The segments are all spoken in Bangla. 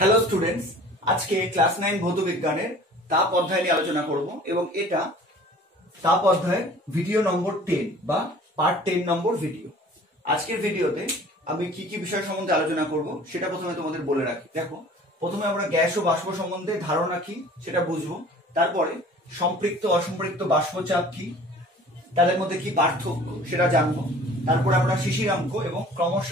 হ্যালো স্টুডেন্টস, আজকে ক্লাস 9 ভৌত বিজ্ঞানের তাপ অধ্যায় নিয়ে আলোচনা করব এবং এটা তাপ অধ্যায়ের ভিডিও নম্বর 10 বা পার্ট 10 নম্বর ভিডিও। আজকের ভিডিওতে আমি কি কি বিষয় সম্বন্ধে আলোচনা করব সেটা প্রথমে তোমাদের বলে রাখি। দেখো, প্রথমে আমরা গ্যাস ও বাষ্প সম্বন্ধে ধারণা কি সেটা বুঝবো, তারপরে সম্পৃক্ত অসম্পৃক্ত বাষ্পচাপ কি, তাদের মধ্যে কি পার্থক্য সেটা জানবো, তারপরে আমরা শিশিরাঙ্ক এবং ক্রমশ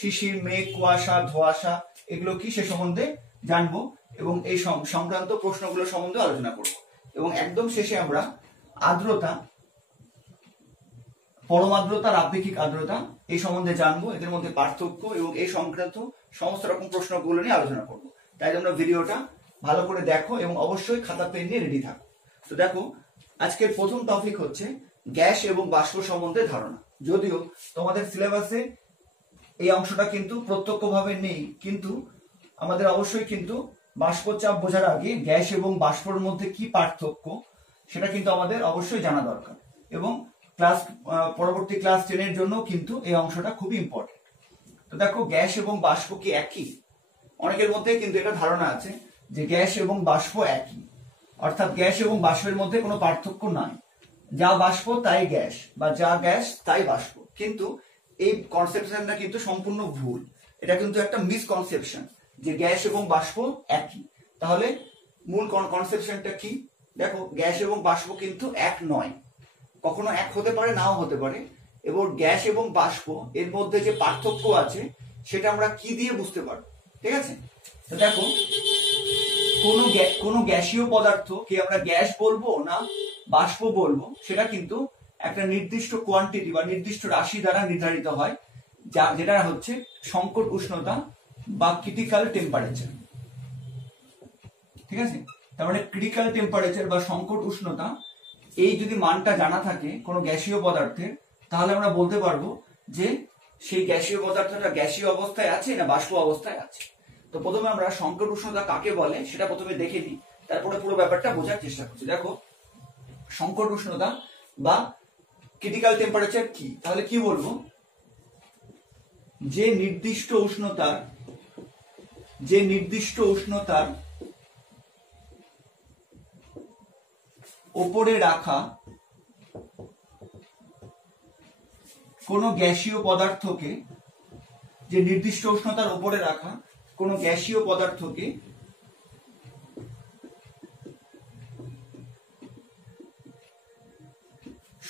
শিশির, মেঘ, কুয়াশা, ধোঁয়াশা এগুলো কি সে সম্বন্ধে জানবো এবং এই সংক্রান্ত প্রশ্নগুলো সম্বন্ধে আলোচনা করব এবং একদম শেষে আমরা আর্দ্রতা, পরম আর্দ্রতা, আপেক্ষিক আর্দ্রতা এই সম্বন্ধে জানবো, এদের মধ্যে পার্থক্য এবং এই সংক্রান্ত সমস্ত রকম প্রশ্নগুলো নিয়ে আলোচনা করব। তাই তোমরা ভিডিওটা ভালো করে দেখো এবং অবশ্যই খাতা পেন নিয়ে রেডি থাকো। তো দেখো, আজকের প্রথম টপিক হচ্ছে গ্যাস এবং বাষ্প সম্বন্ধে ধারণা। যদিও তোমাদের সিলেবাসে এই অংশটা কিন্তু প্রত্যক্ষভাবে নেই, কিন্তু আমাদের অবশ্যই কিন্তু বাষ্পচাপ বোঝার আগে গ্যাস এবং বাষ্পর মধ্যে কি পার্থক্য সেটা কিন্তু আমাদের অবশ্যই জানা দরকার এবং পরবর্তী ক্লাস 10 এর জন্য কিন্তু এই অংশটা খুবই ইম্পর্টেন্ট। তো দেখো, গ্যাস এবং বাষ্প কি একই? অনেকের মধ্যে কিন্তু এটা ধারণা আছে যে গ্যাস এবং বাষ্প একই, অর্থাৎ গ্যাস এবং বাষ্পের মধ্যে কোনো পার্থক্য নাই, যা বাষ্প তাই গ্যাস বা যা গ্যাস তাই বাষ্প। কিন্তু এই কনসেপশনটা কিন্তু সম্পূর্ণ ভুল। এটা কিন্তু একটা মিসকনসেপশন যে গ্যাস এবং বাষ্প একই। তাহলে মূল কনসেপশনটা কি? দেখো, গ্যাস এবং বাষ্প কিন্তু এক নয়, কখনো এক হতে পারে, নাও হতে পারে। এবং গ্যাস এবং বাষ্প এর মধ্যে যে পার্থক্য আছে সেটা আমরা কি দিয়ে বুঝতে পারবো, ঠিক আছে? তো দেখো, কোন গ্যাসীয় পদার্থকে আমরা গ্যাস বলবো না বাষ্প বলবো সেটা কিন্তু একটা নির্দিষ্ট কোয়ান্টিটি বা নির্দিষ্ট রাশি দ্বারা নির্ধারিত হয়, যেটা হচ্ছে সংকট উষ্ণতা বা ক্রিটিক্যাল টেম্পারেচার। ঠিক আছে? তার মানে ক্রিটিক্যাল টেম্পারেচার বা সংকট উষ্ণতা, এই যদি মানটা জানা থাকে কোনো গ্যাসীয় পদার্থের, তাহলে আমরা বলতে পারবো যে সেই গ্যাসীয় পদার্থটা গ্যাসীয় অবস্থায় আছে না বাষ্প অবস্থায় আছে। তো প্রথমে আমরা সংকট উষ্ণতা কাকে বলে সেটা প্রথমে দেখে নিই, তারপরে পুরো ব্যাপারটা বোঝার চেষ্টা করছি। দেখো, সংকট উষ্ণতা বা ক্রিটিক্যাল টেম্পারেচার কি? তাহলে কি বলবো? যে নির্দিষ্ট উষ্ণতার ওপরে রাখা কোন গ্যাসীয় পদার্থকে, যে নির্দিষ্ট উষ্ণতার ওপরে রাখা কোন গ্যাসীয় পদার্থকে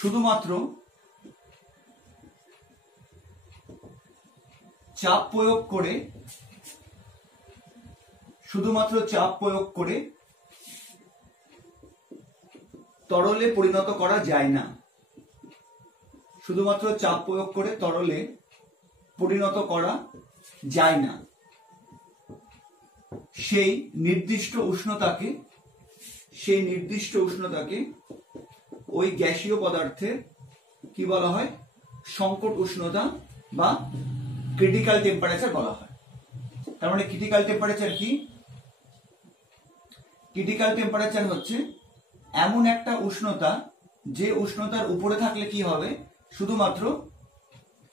শুধুমাত্র চাপ প্রয়োগ করে তরলে পরিণত করা যায় না, শুধুমাত্র চাপ প্রয়োগ করে তরলে পরিণত করা যায় না, সেই নির্দিষ্ট উষ্ণতাকে ওই গ্যাসীয় পদার্থের কি বলা হয়? সংকট উষ্ণতা বা ক্রিটিক্যাল টেম্পারেচার বলা হয়। তার মানে ক্রিটিক্যাল টেম্পারেচার কি? ক্রিটিক্যাল টেম্পারেচার হচ্ছে এমন একটা উষ্ণতা যে উষ্ণতার উপরে থাকলে কি হবে? শুধুমাত্র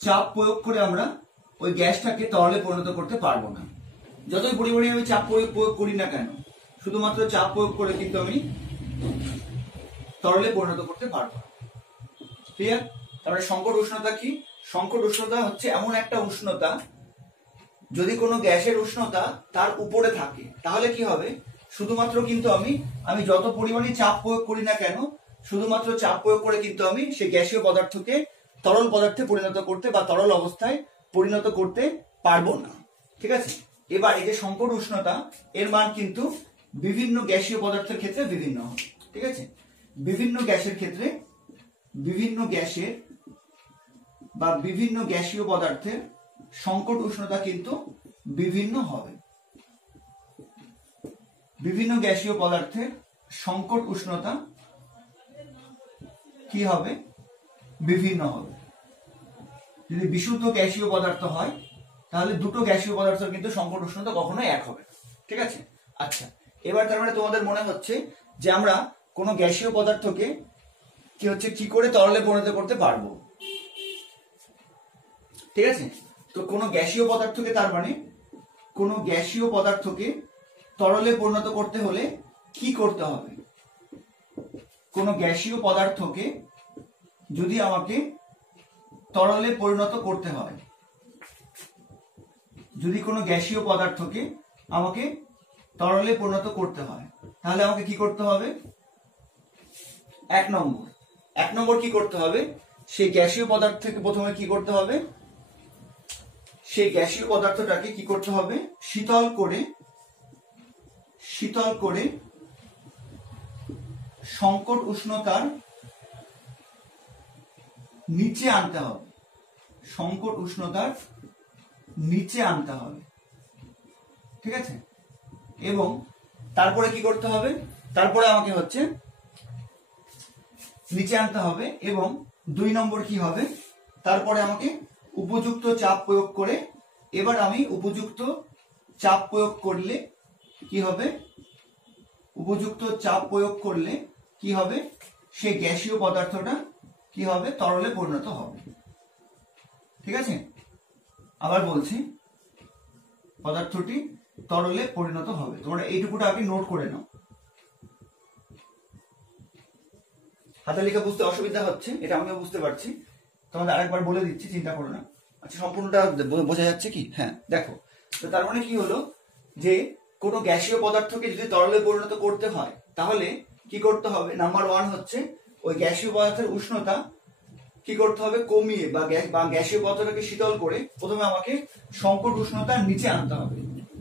চাপ প্রয়োগ করে আমরা ওই গ্যাসটাকে তরলে পরিণত করতে পারবো না। যতই পরিমাণে আমি চাপ প্রয়োগ করি না কেন, শুধুমাত্র চাপ প্রয়োগ করে কিন্তু আমি তরলে পরিণত করতে পারবো না। ক্লিয়ার? তাহলে সংকট উষ্ণতা কি? সংকট উষ্ণতা হচ্ছে এমন একটা উষ্ণতা, যদি কোনো গ্যাসের উষ্ণতা তার উপরে থাকে তাহলে কি হবে? শুধুমাত্র কিন্তু আমি যত পরিমাণে চাপ প্রয়োগ করি না কেন, শুধুমাত্র চাপ প্রয়োগ করে কিন্তু আমি সেই গ্যাসীয় পদার্থকে তরল পদার্থে পরিণত করতে বা তরল অবস্থায় পরিণত করতে পারবো না। ঠিক আছে? এবার এই যে সংকট উষ্ণতা, এর মান কিন্তু বিভিন্ন গ্যাসীয় পদার্থের ক্ষেত্রে বিভিন্ন হবে। ঠিক আছে? বিভিন্ন গ্যাসের ক্ষেত্রে, বিভিন্ন গ্যাসের বা বিভিন্ন গ্যাসীয় পদার্থের সংকট উষ্ণতা কিন্তু বিভিন্ন হবে। বিভিন্ন গ্যাসীয় পদার্থের সংকট উষ্ণতা কি হবে? বিভিন্ন হবে। যদি বিশুদ্ধ গ্যাসীয় পদার্থ হয় তাহলে দুটো গ্যাসীয় পদার্থ কিন্তু সংকট উষ্ণতা কখনোই এক হবে। ঠিক আছে? আচ্ছা, এবার তার মানে তোমাদের মনে হচ্ছে যে আমরা কোনো গ্যাসীয় পদার্থকে কি করে তরলে পরিণত করতে পারবো। ঠিক আছে? তো কোনো গ্যাসীয় পদার্থকে তার মানে কোনো গ্যাসীয় পদার্থকে তরলে পরিণত করতে হলে কি করতে হবে? কোনো গ্যাসীয় পদার্থকে যদি আমাকে তরলে পরিণত করতে হয়, যদি কোনো গ্যাসীয় পদার্থকে আমাকে তরলে পরিণত করতে হয়, তাহলে আমাকে কি করতে হবে? এক নম্বর কি করতে হবে? সেই গ্যাসীয় পদার্থকে প্রথমে কি করতে হবে? সেই গ্যাসীয় পদার্থটাকে কি করতে হবে? শীতল করে সংকট উষ্ণতার নিচে আনতে হবে। সংকট উষ্ণতার নিচে আনতে হবে, ঠিক আছে? এবং তারপরে কি করতে হবে? তারপরে আমাকে হচ্ছে নিচে আনতে হবে। এবং 2 নম্বর কি হবে? তারপরে আমাকে উপযুক্ত চাপ প্রয়োগ করে, এবার আমি উপযুক্ত চাপ প্রয়োগ করলে কি হবে? উপযুক্ত চাপ প্রয়োগ করলে কি হবে? সেই গ্যাসীয় পদার্থটা কি হবে? তরলে পরিণত হবে, ঠিক আছে? আবার বলছি, পদার্থটি তরলে পরিণত হবে। তোমরা এইটুকুটা আগে নোট করে নাও। হাতে লেখা বুঝতে অসুবিধা হচ্ছে, এটা আমিও বুঝতে পারছি, তোমাদের আরেকবার বলে দিচ্ছি, চিন্তা করো না। আচ্ছা, সম্পূর্ণটা বোঝা যাচ্ছে কি? হ্যাঁ, দেখো, তো তার মানে কি হলো যে কোনো গ্যাসীয় পদার্থকে যদি তরলে পরিণত করতে হয় তাহলে কি করতে হবে? নাম্বার 1 হচ্ছে ওই গ্যাসীয় পদার্থের উষ্ণতা কি করতে হবে? কমিয়ে বা গ্যাসীয় পদার্থটাকে শীতল করে প্রথমে আমাকে সংকট উষ্ণতার নিচে আনতে হবে।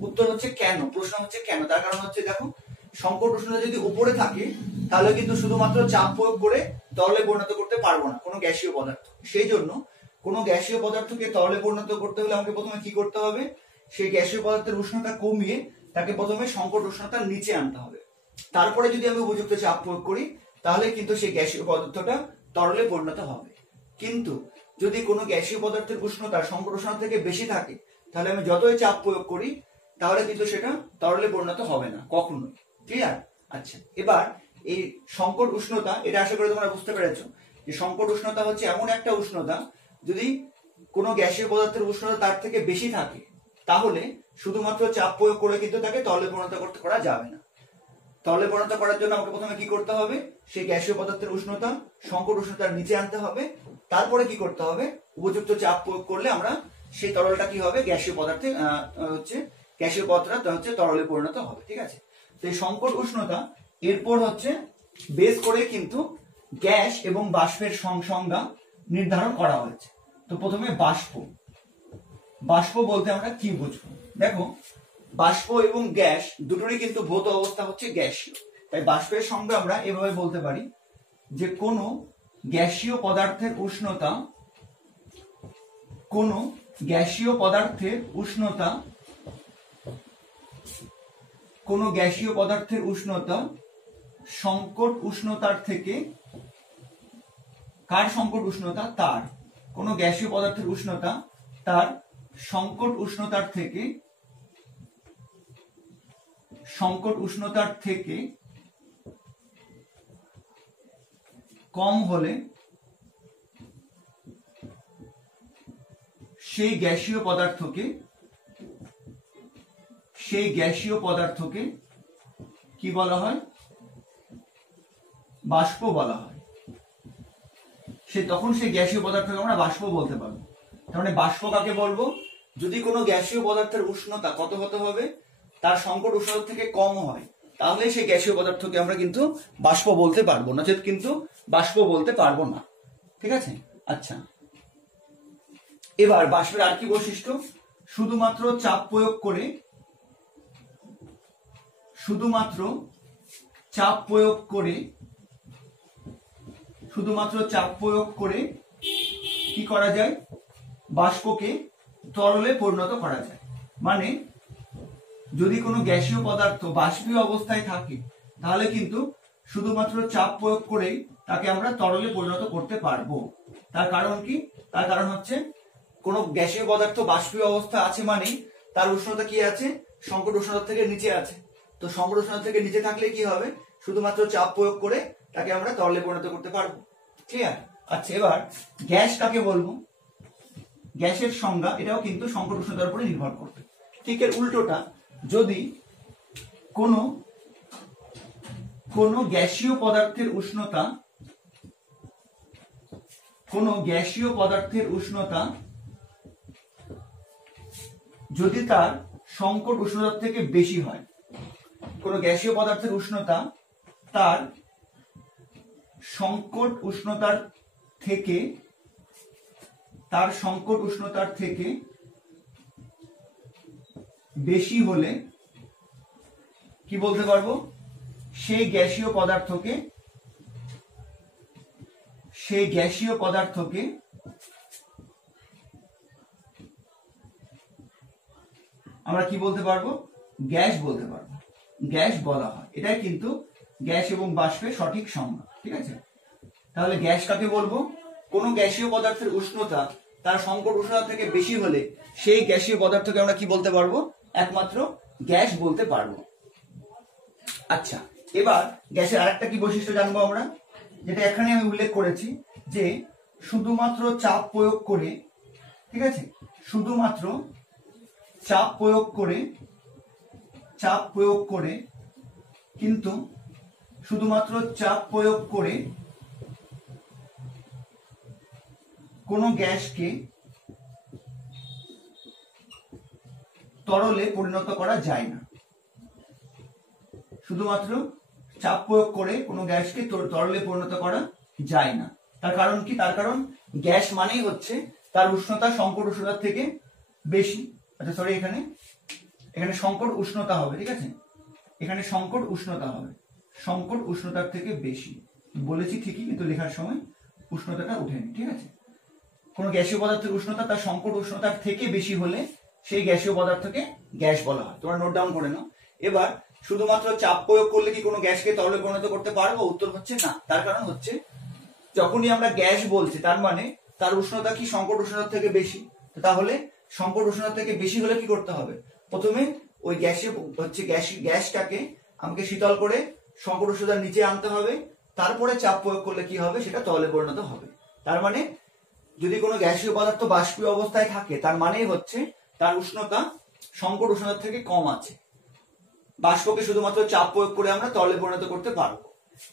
উত্তর হচ্ছে কেন? প্রশ্ন হচ্ছে কেন? তার কারণ হচ্ছে দেখো, সংকট উষ্ণতা যদি উপরে থাকে তাহলে কিন্তু শুধুমাত্র চাপ প্রয়োগ করে তরলে পরিণত করতে পারবো না কোনো গ্যাসীয় পদার্থ। সেই জন্য কোনো গ্যাসীয় পদার্থকে তরলে পরিণত করতে হলে আমাকে প্রথমে কি করতে হবে? সেই গ্যাসীয় পদার্থের উষ্ণতা কমিয়ে তাকে প্রথমে সংকট উষ্ণতার নিচে আনতে হবে। তারপরে যদি আমি উপযুক্ত চাপ প্রয়োগ করি তাহলে কিন্তু সেই গ্যাসীয় পদার্থটা তরলে পরিণত হবে। কিন্তু যদি কোনো গ্যাসীয় পদার্থের উষ্ণতা সংকট উষ্ণতা থেকে বেশি থাকে তাহলে আমি যতই চাপ প্রয়োগ করি তাহলে কিন্তু সেটা তরলে পরিণত হবে না কখনোই। ক্লিয়ার? আচ্ছা, এবার এই সংকট উষ্ণতা, এটা আশা করি তোমরা বুঝতে পেরেছো যে সংকট উষ্ণতা হচ্ছে এমন একটা উষ্ণতা, যদি কোনো গ্যাসীয় পদার্থের উষ্ণতা তার থেকে বেশি থাকে তাহলে শুধুমাত্র চাপ প্রয়োগ করে কিন্তু তাকে তরলে পরিণত করা যাবে না। তরলে পরিণত করার জন্য আমাকে প্রথমে কি করতে হবে? সেই গ্যাসীয় পদার্থের উষ্ণতা সংকট উষ্ণতার নিচে আনতে হবে। তারপরে কি করতে হবে? উপযুক্ত চাপ প্রয়োগ করলে আমরা সেই তরলটা কি হবে? গ্যাসীয় পদার্থে গ্যাসীয় পদার্থটা হচ্ছে তরলে পরিণত হবে, ঠিক আছে? তো এই সংকট উষ্ণতা এরপর হচ্ছে বেস করে কিন্তু গ্যাস এবং বাষ্পের সংজ্ঞা নির্ধারণ করা হয়েছে। তো প্রথমে বাষ্প বলতে আমরা কি বুঝবো? দেখো, বাষ্প এবং গ্যাস দুটোরই কিন্তু ভৌত অবস্থা হচ্ছে গ্যাসীয়। তাই বাষ্পের সংজ্ঞা আমরা এভাবে বলতে পারি যে কোনো গ্যাসীয় পদার্থের উষ্ণতা, কোনো গ্যাসীয় পদার্থের উষ্ণতা, কোনো গ্যাসীয় পদার্থের উষ্ণতা সংকট উষ্ণতার থেকে, কার সংকট উষ্ণতা? তার। কোনো গ্যাসীয় পদার্থের উষ্ণতা তার সংকট উষ্ণতার থেকে কম হলে সেই গ্যাসীয় পদার্থকে কি বলা হয়? বাষ্প বলা হয়। তখন সেই গ্যাসীয় পদার্থকে আমরা বাষ্প বলতে পারবো। তার মানে বাষ্প কাকে বলবো? যদি কোনো গ্যাসীয় পদার্থের উষ্ণতা কত হতে হবে? তার সংকট উষ্ণতা থেকে কম হয়, তাহলে সেই গ্যাসীয় পদার্থকে আমরা কিন্তু বাষ্প বলতে পারবো, নচেৎ কিন্তু বাষ্প বলতে পারবো না, ঠিক আছে? আচ্ছা, এবার বাষ্পের আর কি বৈশিষ্ট্য? শুধুমাত্র চাপ প্রয়োগ করে কি করা যায়? বাষ্পকে তরলে পরিণত করা যায়। মানে যদি কোনো গ্যাসীয় পদার্থ বাষ্পীয় অবস্থায় থাকে তাহলে কিন্তু শুধুমাত্র চাপ প্রয়োগ করেই তাকে আমরা তরলে পরিণত করতে পারবো। তার কারণ কি? তার কারণ হচ্ছে কোনো গ্যাসীয় পদার্থ বাষ্পীয় অবস্থা আছে মানে তার উষ্ণতা কি আছে? সংকট উষ্ণতা থেকে নিচে আছে। তো সংকট উষ্ণতা থেকে নিচে থাকলে কি হবে? শুধুমাত্র চাপ প্রয়োগ করে তাকে আমরা তরলে পরিণত করতে পারবো। ক্লিয়ার? আচ্ছা, এবার গ্যাস কাকে বলবো? গ্যাসের সংজ্ঞা এটাও কিন্তু সংকট উষ্ণতার উপরে নির্ভর করবে। ঠিক এর উল্টোটা, যদি কোনো গ্যাসীয় পদার্থের উষ্ণতা যদি তার সংকট উষ্ণতার থেকে বেশি হয়, কোনো গ্যাসীয় পদার্থের উষ্ণতা তার সংকট উষ্ণতার থেকে বেশি হলে কি বলতে পারবো, সেই গ্যাসীয় পদার্থকে আমরা কি বলতে পারবো, গ্যাস বলতে পারবো, গ্যাস বলা হয়। এটাই কিন্তু গ্যাস এবং বাষ্পের সঠিক সংজ্ঞা। ঠিক আছে, তাহলে গ্যাস কাকে বলবো, কোন গ্যাসীয় পদার্থের উষ্ণতা তার সংকট উষ্ণতা থেকে বেশি হলে সেই গ্যাসীয় পদার্থকে আমরা কি বলতে পারবো, একমাত্র গ্যাস বলতে পারবো। আচ্ছা, এবার গ্যাসের আরেকটা কি বৈশিষ্ট্য জানবো আমরা, যেটা এখানে আমি উল্লেখ করেছি, যে শুধুমাত্র চাপ প্রয়োগ করে, ঠিক আছে, শুধুমাত্র চাপ প্রয়োগ করে কোনো গ্যাসকে তরলে পরিণত করা যায় না। শুধুমাত্র চাপ প্রয়োগ করে কোনো গ্যাসকে তরলে পরিণত করা যায় না। তার কারণ কি, তার কারণ গ্যাস মানেই হচ্ছে তার উষ্ণতা সংকট উষ্ণতার থেকে বেশি। আচ্ছা সরি, এখানে সংকট উষ্ণতা হবে, ঠিক আছে, এখানে সংকট উষ্ণতা হবে, সংকট উষ্ণতার থেকে বেশি বলেছি ঠিকই, কিন্তু লেখার সময় উষ্ণতাটা উঠেনি। ঠিক আছে, কোন গ্যাসীয় পদার্থের উষ্ণতা তার সংকট উষ্ণতার থেকে বেশি হলে সেই গ্যাসীয় পদার্থকে গ্যাস বলা হয়। তোমরা নোট ডাউন করে নাও। এবার শুধুমাত্র চাপ প্রয়োগ করলে কি কোনো গ্যাসকে তরলে পরিণত করতে পারবো? উত্তর হচ্ছে না। তার কারণ হচ্ছে যখনই আমরা গ্যাস বলছি তার মানে তার উষ্ণতা কি সংকট উষ্ণতার থেকে বেশি। তাহলে সংকট উষ্ণতা থেকে বেশি হলে কি করতে হবে, প্রথমে ওই গ্যাসটাকে আমাকে শীতল করে সংকট উষ্ণতার নিচে আনতে হবে, তারপরে চাপ প্রয়োগ করলে কি হবে, সেটা তরলে পরিণত হবে। তার মানে যদি কোনো গ্যাসীয় পদার্থ বাষ্পীয় অবস্থায় থাকে তার মানেই হচ্ছে তার উষ্ণতা সংকট উষ্ণতার থেকে কম আছে। বাষ্পকে শুধুমাত্র চাপ প্রয়োগ করে আমরা তরলে পরিণত করতে পারবো।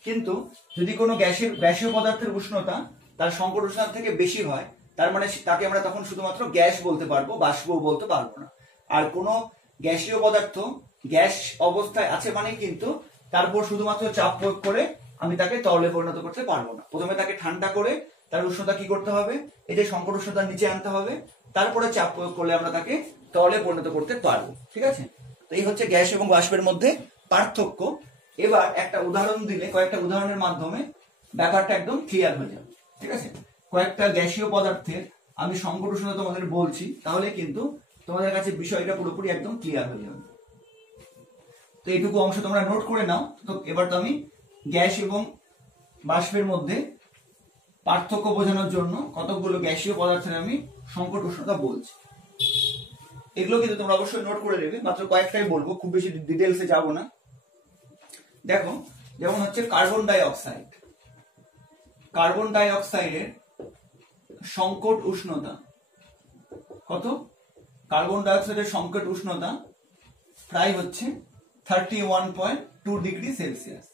কিন্তু যদি কোনো গ্যাসীয় পদার্থের উষ্ণতা তার সংকট উষ্ণতার থেকে বেশি হয়, তার মানে তাকে আমরা তখন শুধুমাত্র গ্যাস বলতে পারবো, বাষ্প বলতে পারবো না। আর কোনো গ্যাসীয় পদার্থ গ্যাস অবস্থায় আছে মানে কিন্তু তারপর শুধুমাত্র চাপ প্রয়োগ করে আমি তাকে তরলে পরিণত করতে পারবো না। প্রথমে তাকে ঠান্ডা করে তার উষ্ণতা কি করতে হবে, এই যে সংকট উষ্ণতার নিচে আনতে হবে, তারপরে চাপ প্রয়োগ করলে আমরা তাকে তরলে পরিণত করতে পারবো। ঠিক আছে, তো এই হচ্ছে গ্যাস এবং বাষ্পের মধ্যে পার্থক্য। এবার একটা উদাহরণ দিলে, কয়েকটা উদাহরণের মাধ্যমে ব্যাপারটা একদম ক্লিয়ার হয়ে যাবে। ঠিক আছে, কয়েকটা গ্যাসীয় পদার্থের আমি সংকট উষ্ণতা তোমাদের বলছি, তাহলে কিন্তু তোমাদের কাছে বিষয়টা পুরোপুরি একদম ক্লিয়ার হয়ে যাবে। তো এইটুকু অংশ তোমরা নোট করে নাও। তো এবার তো আমি গ্যাস এবং বাষ্পের মধ্যে পার্থক্য বোঝানোর জন্য কতগুলো গ্যাসীয় পদার্থের আমি সংকট উষ্ণতা বলছি। এগুলো কিন্তু তোমরা অবশ্যই নোট করে নেবে, মাত্র কয়েকটাই বলবো, খুব বেশি ডিটেলসে যাব না। দেখো, যেমন হচ্ছে কার্বন ডাই অক্সাইডের সংকট উষ্ণতা কত? কার্বন ডাই অক্সাইডের সংকট উষ্ণতা প্রায় হচ্ছে 31.2 ডিগ্রি সেলসিয়াস।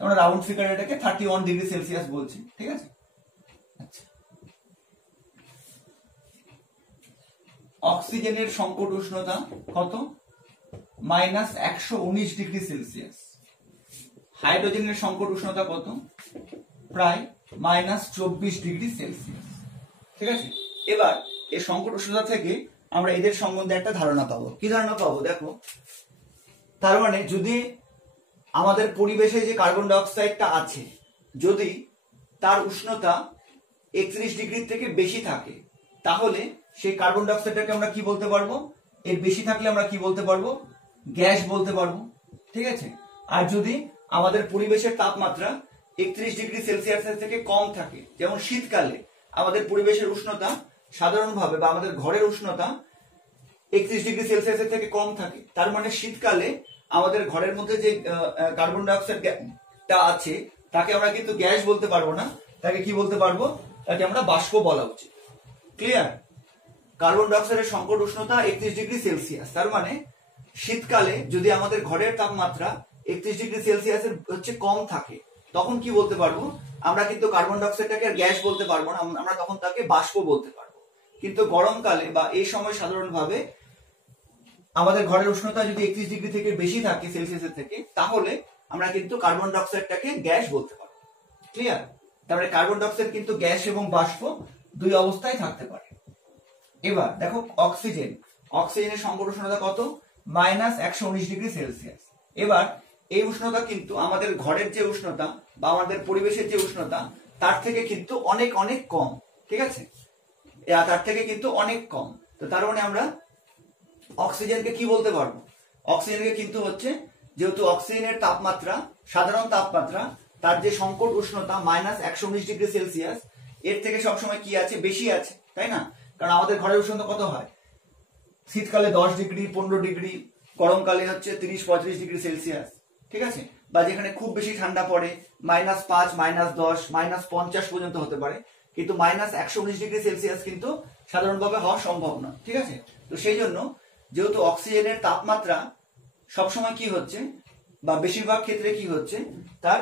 আমরা রাউন্ড ফিগার এটাকে 31 ডিগ্রি সেলসিয়াস বলছি। ঠিক আছে, আচ্ছা। অক্সিজেনের সংকট উষ্ণতা কত? -119 ডিগ্রি সেলসিয়াস। হাইড্রোজেনের সংকট উষ্ণতা কত? প্রায় -24 ডিগ্রি সেলসিয়াস। ঠিক আছে, এবার এই সংকট উষ্ণতা থেকে আমরা এদের সম্বন্ধে একটা ধারণা পাবো। কি ধারণা পাবো? দেখো, তার মানে যদি আমাদের পরিবেশে যে কার্বন ডাই অক্সাইডটা আছে, যদি তার উষ্ণতা 31 ডিগ্রির থেকে বেশি থাকে, তাহলে সেই কার্বন ডাই অক্সাইডটাকে আমরা কি বলতে পারবো? এর বেশি থাকলে আমরা কি বলতে পারবো? গ্যাস বলতে পারবো। ঠিক আছে, আর যদি আমাদের পরিবেশের তাপমাত্রা 31 ডিগ্রি সেলসিয়াসের থেকে কম থাকে, যেমন শীতকালে আমাদের পরিবেশের উষ্ণতা সাধারণভাবে বা আমাদের ঘরের উষ্ণতা 31 ডিগ্রি সেলসিয়াসের থেকে কম থাকে, তার মানে শীতকালে আমাদের ঘরের মধ্যে যে কার্বন ডাই অক্সাইডটা আছে তাকে আমরা কিন্তু গ্যাস বলতে পারবো না, তাকে কি বলতে পারবো? তাকে আমরা বাষ্প বলা উচিত। ক্লিয়ার? কার্বন ডাইঅক্সাইডের সংকট উষ্ণতা 31 ডিগ্রি সেলসিয়াস। তার মানে শীতকালে যদি আমাদের ঘরের তাপমাত্রা 31 ডিগ্রি সেলসিয়াসের হচ্ছে কম থাকে, তখন কি বলতে পারবো? আমরা কিন্তু কার্বন ডাইঅক্সাইডটাকে আর গ্যাস বলতে পারবো না, আমরা তখন তাকে বাষ্প বলতে পারবো। কিন্তু গরমকালে বা এই সময় সাধারণভাবে আমাদের ঘরের উষ্ণতা যদি 31 ডিগ্রি থেকে বেশি থাকে সেলসিয়াসের থেকে, তাহলে আমরা কিন্তু কার্বন ডাইঅক্সাইডটাকে গ্যাস বলতে পারবো। ক্লিয়ার? তারপরে কার্বন ডাইঅক্সাইড কিন্তু গ্যাস এবং বাষ্প দুই অবস্থায় থাকতে পারে। এবার দেখো অক্সিজেন, অক্সিজেনের সংকট উষ্ণতা কত? -119 ডিগ্রি সেলসিয়াস। এবার এই উষ্ণতা কিন্তু আমাদের ঘরের যে উষ্ণতা বা আমাদের পরিবেশের যে উষ্ণতা তার থেকে কিন্তু অনেক অনেক কম। ঠিক আছে, তার থেকে কিন্তু অনেক কম। তো তার মানে আমরা অক্সিজেনকে কি বলতে পারবো? অক্সিজেনকে কিন্তু হচ্ছে, যেহেতু অক্সিজেনের তাপমাত্রা সাধারণ তাপমাত্রা তার যে সংকট উষ্ণতা -119 ডিগ্রি সেলসিয়াস, এর থেকে সবসময় কি আছে? বেশি আছে, তাই না? কারণ আমাদের ঘরের উষ্ণতা কত হয়? শীতকালে 10 ডিগ্রি 15 ডিগ্রি, গরমকালে হচ্ছে 30-35 ডিগ্রি সেলসিয়াস। ঠিক আছে, বা যেখানে খুব বেশি ঠান্ডা পড়ে -5, -10, -50 পর্যন্ত হতে পারে, কিন্তু -119 ডিগ্রি সেলসিয়াস কিন্তু সাধারণভাবে হওয়া সম্ভব না। ঠিক আছে, তো সেই জন্য যেহেতু অক্সিজেনের তাপমাত্রা সবসময় কি হচ্ছে বা বেশিরভাগ ক্ষেত্রে কি হচ্ছে, তার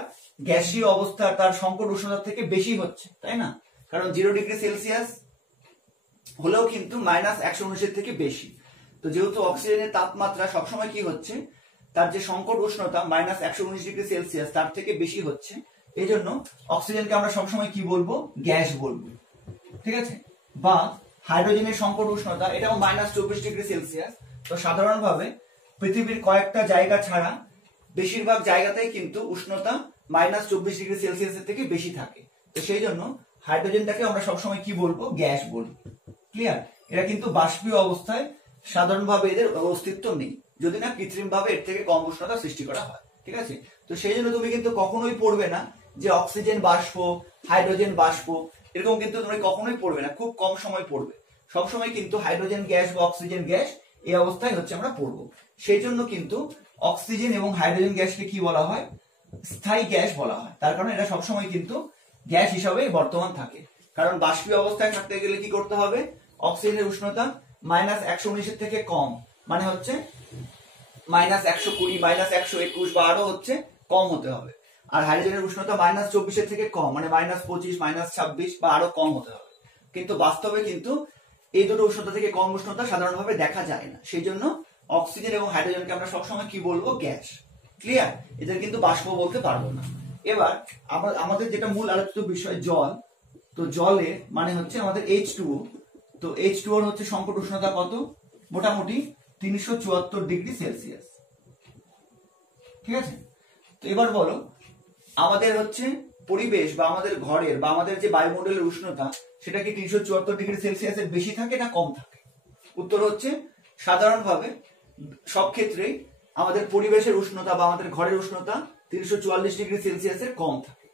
গ্যাসীয় অবস্থা তার সংকট উষ্ণতা থেকে বেশি হচ্ছে, তাই না? কারণ 0 ডিগ্রি সেলসিয়াস হলেও কিন্তু -119 থেকে বেশি। তো যেহেতু অক্সিজেনের তাপমাত্রা সবসময় কি হচ্ছে, তার যে সংকট উষ্ণতা -119 ডিগ্রি সেলসিয়াস তার থেকে বেশি হচ্ছে, এই জন্য অক্সিজেনকে আমরা সবসময় কি বলবো? গ্যাস বলবো। ঠিক আছে, বা হাইড্রোজেনের সংকট উষ্ণতা এটাও -24 ডিগ্রি সেলসিয়াস। তো সাধারণভাবে পৃথিবীর কয়েকটা জায়গা ছাড়া বেশিরভাগ জায়গাতেই কিন্তু উষ্ণতা -24 ডিগ্রি সেলসিয়াসের থেকে বেশি থাকে। তো সেই জন্য হাইড্রোজেনটাকে আমরা সবসময় কি বলবো? গ্যাস বলবো। ক্লিয়ার? এরা কিন্তু বাষ্পীয় অবস্থায় সাধারণভাবে এদের অস্তিত্ব নেই, যদি না কৃত্রিমভাবে এর থেকে কম উষ্ণতা সৃষ্টি করা হয়। ঠিক আছে, তো সেই জন্য তুমি কিন্তু কখনোই পড়বে না যে অক্সিজেন বাষ্প, হাইড্রোজেন বাষ্প, এরকম কিন্তু তুমি কখনোই পড়বে না, খুব কম সময় পড়বে। সবসময় কিন্তু হাইড্রোজেন গ্যাস বা অক্সিজেন গ্যাস এই অবস্থায় হচ্ছে আমরা পড়বো। সেই জন্য কিন্তু অক্সিজেন এবং হাইড্রোজেন গ্যাসকে কি বলা হয়? স্থায়ী গ্যাস বলা হয়। তার কারণে এরা সবসময় কিন্তু গ্যাস হিসাবেই বর্তমান থাকে। কারণ বাষ্পীয় অবস্থায় থাকতে গেলে কি করতে হবে? অক্সিজেনের উষ্ণতা -119 থেকে কম, মানে হচ্ছে -120, -121 বা আরো হচ্ছে কম হতে হবে। আর হাইড্রোজেনের উষ্ণতা -24 থেকে কম, মানে -25, -26 বা আরো কম হতে হবে। কিন্তু বাস্তবে কিন্তু এই দুটো উষ্ণতা থেকে কম উষ্ণতা সাধারণভাবে দেখা যায় না। সেই জন্য অক্সিজেন এবং হাইড্রোজেনকে আমরা সবসময় কি বলবো? গ্যাস। ক্লিয়ার? এদের কিন্তু বাষ্প বলতে পারবো না। এবার আমাদের যেটা মূল আলোচিত বিষয় জল, তো জলে মানে হচ্ছে আমাদের H2O। তো H2O হচ্ছে সংকট উষ্ণতা কত? মোটামুটি 374 ডিগ্রি সেলসিয়াস। ঠিক আছে, তো এবার বলো আমাদের হচ্ছে পরিবেশ বা আমাদের ঘরের বা আমাদের যে বায়ুমণ্ডলের উষ্ণতা সেটা কি 374 ডিগ্রি সেলসিয়াসের বেশি থাকে না কম থাকে? উত্তর হচ্ছে সাধারণভাবে সব ক্ষেত্রেই আমাদের পরিবেশের উষ্ণতা বা আমাদের ঘরের উষ্ণতা 344 ডিগ্রি সেলসিয়াসের কম থাকে।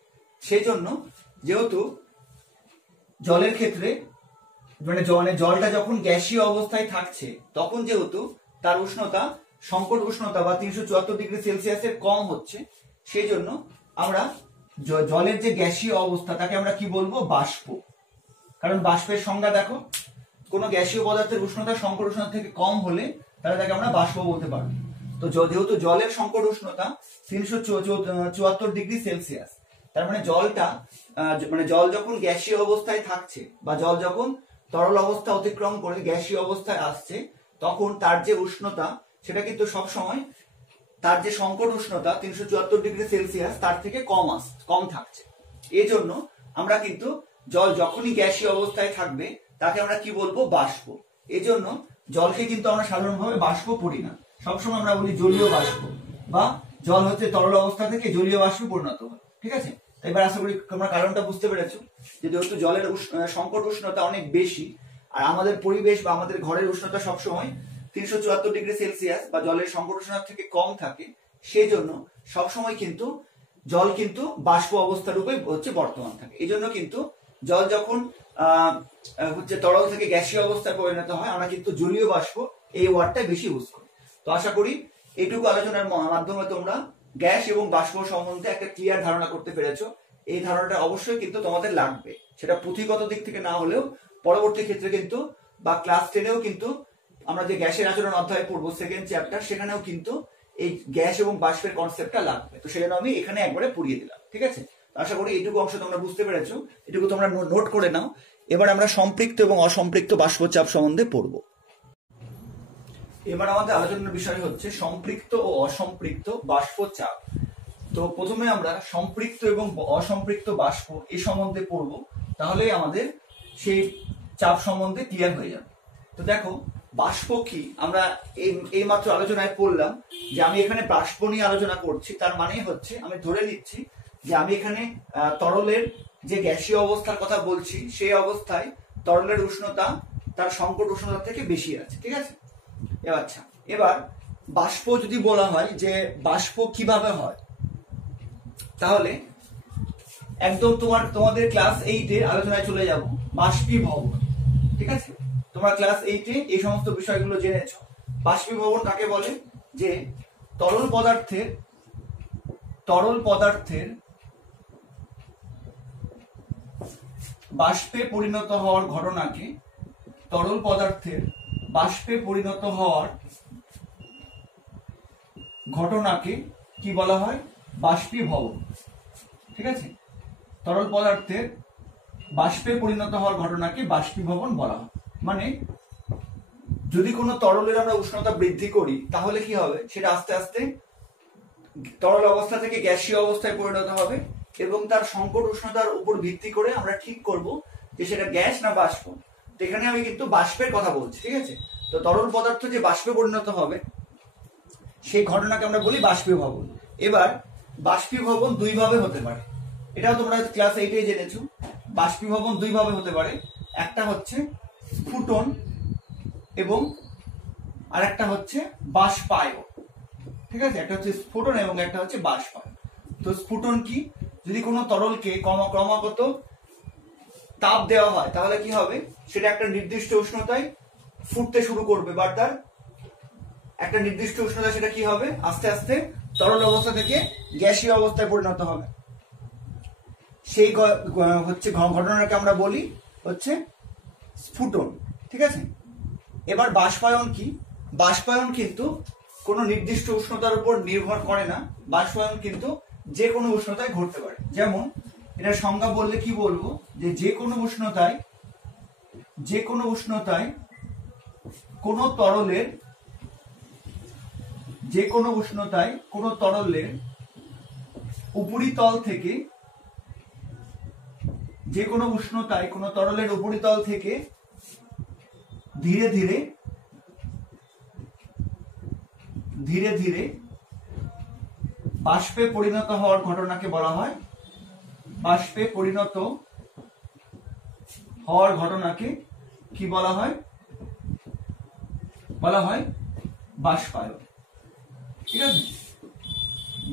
সেই জন্য যেহেতু জলের ক্ষেত্রে মানে জলটা যখন গ্যাসীয় অবস্থায় থাকছে তখন যেহেতু তার উষ্ণতা সংকট উষ্ণতা বা 374 ডিগ্রি সেলসিয়াসের কম হচ্ছে, সেই জন্য আমরা জলের যে গ্যাসীয় অবস্থা তাকে আমরা কি বলবো? বাষ্প। কারণ বাষ্পের সংজ্ঞা দেখো, কোন গ্যাসীয় পদার্থের উষ্ণতা সংকট উষ্ণতা থেকে কম হলে তাহলে তাকে আমরা বাষ্প বলতে পারবো। তো যেহেতু জলের সংকট উষ্ণতা 374 ডিগ্রি সেলসিয়াস, তার মানে জলটা জল যখন গ্যাসীয় অবস্থায় থাকছে বা জল যখন তরল অবস্থা অতিক্রম করে গ্যাসীয় অবস্থায় আসছে, তখন তার যে উষ্ণতা সেটা কিন্তু সব সময় তার যে সংকট উষ্ণতা 374 ডিগ্রি সেলসিয়াস তার থেকে কম থাকছে। এই জন্য আমরা কিন্তু জল যখনই গ্যাসীয় অবস্থায় থাকবে তাকে আমরা কি বলবো? বাষ্প। এই জন্য জলকে কিন্তু আমরা সাধারণভাবে বাষ্প পড়ি না, সবসময় আমরা বলি জলীয় বাষ্প, বা জল হচ্ছে তরল অবস্থা থেকে জলীয় বাষ্পে পরিণত হয়। ঠিক আছে, এবার আশা করি তোমরা কারণটা বুঝতে পেরেছো যে যেহেতু জলের সংকট উষ্ণতা অনেক বেশি আর আমাদের পরিবেশ বা আমাদের ঘরের উষ্ণতা সবসময় 374 ডিগ্রি সেলসিয়াস বা জলের সংকট উষ্ণতা থেকে কম থাকে, সেই জন্য সবসময় কিন্তু জল কিন্তু বাষ্প অবস্থা রূপে হচ্ছে বর্তমান থাকে। এই জন্য কিন্তু জল যখন হচ্ছে তরল থেকে গ্যাসীয় অবস্থায় পরিণত হয় আমরা কিন্তু জলীয় বাষ্প এই ওয়ার্ডটা বেশি ইউজ করি। তো আশা করি এইটুকু আলোচনার মাধ্যমে তোমরা গ্যাস এবং বাষ্প সম্বন্ধে একটা ক্লিয়ার ধারণা করতে পেরেছো। এই ধারণাটা অবশ্যই কিন্তু তোমাদের লাগবে, সেটা পুঁথিগত দিক থেকে না হলেও পরবর্তী ক্ষেত্রে কিন্তু বা ক্লাস 10-এও কিন্তু আমরা যে গ্যাসের আচরণ অধ্যায় পড়বো সেকেন্ড চ্যাপ্টার, সেখানেও কিন্তু এই গ্যাস এবং বাষ্পের কনসেপ্টটা লাগবে। তো সেজন্য আমি এখানে একবারে পড়িয়ে দিলাম, ঠিক আছে। আশা করি এইটুকু অংশ তোমরা বুঝতে পেরেছো, এটুকু তোমরা নোট করে নাও। এবার আমরা সম্পৃক্ত এবং অসম্পৃক্ত বাষ্পচাপ সম্বন্ধে পড়বো। এবার আমাদের আলোচনার বিষয় হচ্ছে সম্পৃক্ত ও অসম্পৃক্ত বাষ্পচাপ। তো প্রথমে আমরা সম্পৃক্ত এবং অসম্পৃক্ত বাষ্প এই সম্বন্ধে পড়বো, তাহলেই আমাদের সেই চাপ সম্বন্ধে ক্লিয়ার হয়ে যাবে। তো দেখো বাষ্প কি, আমরা এই মাত্র আলোচনায় পড়লাম যে আমি এখানে বাষ্প নিয়ে আলোচনা করছি, তার মানে হচ্ছে আমি ধরে নিচ্ছি যে আমি এখানে তরলের যে গ্যাসীয় অবস্থার কথা বলছি, সেই অবস্থায় তরলের উষ্ণতা তার সংকট উষ্ণতা থেকে বেশি আছে, ঠিক আছে। আচ্ছা, এবার বাষ্প যদি বলা হয় যে বাষ্প কিভাবে হয়, তাহলে একদম তোমাদের ক্লাস 8-এ আলোচনায় চলে যাব বাষ্পীভবন, ঠিক আছে। তোমরা ক্লাস 8-এ এই সমস্ত বিষয়গুলো জেনেছো। বাষ্পীভবন কাকে বলে? যে তরল পদার্থের বাষ্পে পরিণত হওয়ার ঘটনাকে, তরল পদার্থের বাষ্পে পরিণত হওয়ার ঘটনাকে কি বলা হয়? বাষ্পীভবন, ঠিক আছে। তরল পদার্থের বাষ্পে পরিণত হওয়ার ঘটনাকে বাষ্পীভবন বলা হয়। মানে যদি কোনো তরলের আমরা উষ্ণতা বৃদ্ধি করি, তাহলে কি হবে? সেটা আস্তে আস্তে তরল অবস্থা থেকে গ্যাসীয় অবস্থায় পরিণত হবে এবং তার সংকট উষ্ণতার উপর ভিত্তি করে আমরা ঠিক করব যে সেটা গ্যাস না বাষ্প। এখানে আমি কিন্তু বাষ্পের কথা বলছি, ঠিক আছে। তো তরল পদার্থ যে বাষ্পে পরিণত হবে সেই ঘটনাকে আমরা বলি বাষ্পীভবন। এবার বাষ্পীভবন দুই ভাবে হতে পারে, এটাও তোমরা ক্লাস 8-এ জেনেছো। বাষ্পীভবন দুই ভাবে হতে পারে, একটা হচ্ছে স্ফুটন এবং আরেকটা হচ্ছে বাষ্পায়ন, ঠিক আছে। একটা হচ্ছে স্ফুটন এবং একটা হচ্ছে বাষ্পায়ন। তো স্ফুটন কি? যদি কোনো তরলকে ক্রমাগত তাপ দেওয়া হয় তাহলে কি হবে? সেটা একটা নির্দিষ্ট উষ্ণতায় ফুটতে শুরু করবে, বা তার একটা নির্দিষ্ট উষ্ণতায় সেটা কি হবে? আস্তে আস্তে তরল অবস্থা থেকে গ্যাসীয় অবস্থায় পরিণত হবে। সেই হচ্ছে ঘটনাকে আমরা বলি হচ্ছে স্ফুটন, ঠিক আছে। এবার বাষ্পায়ন কি? বাষ্পায়ন কিন্তু কোনো নির্দিষ্ট উষ্ণতার উপর নির্ভর করে না। বাষ্পায়ন কিন্তু যে কোনো উষ্ণতায় ঘটতে পারে। যেমন এটা সংজ্ঞা বললে কি বলবো? যে কোনো উষ্ণতায় কোনো তরলের উপরিতল থেকে ধীরে ধীরে বাষ্পে পরিণত হওয়ার ঘটনাকে বলা হয় কি বলা হয়? বাষ্পায়ন, ঠিক আছে।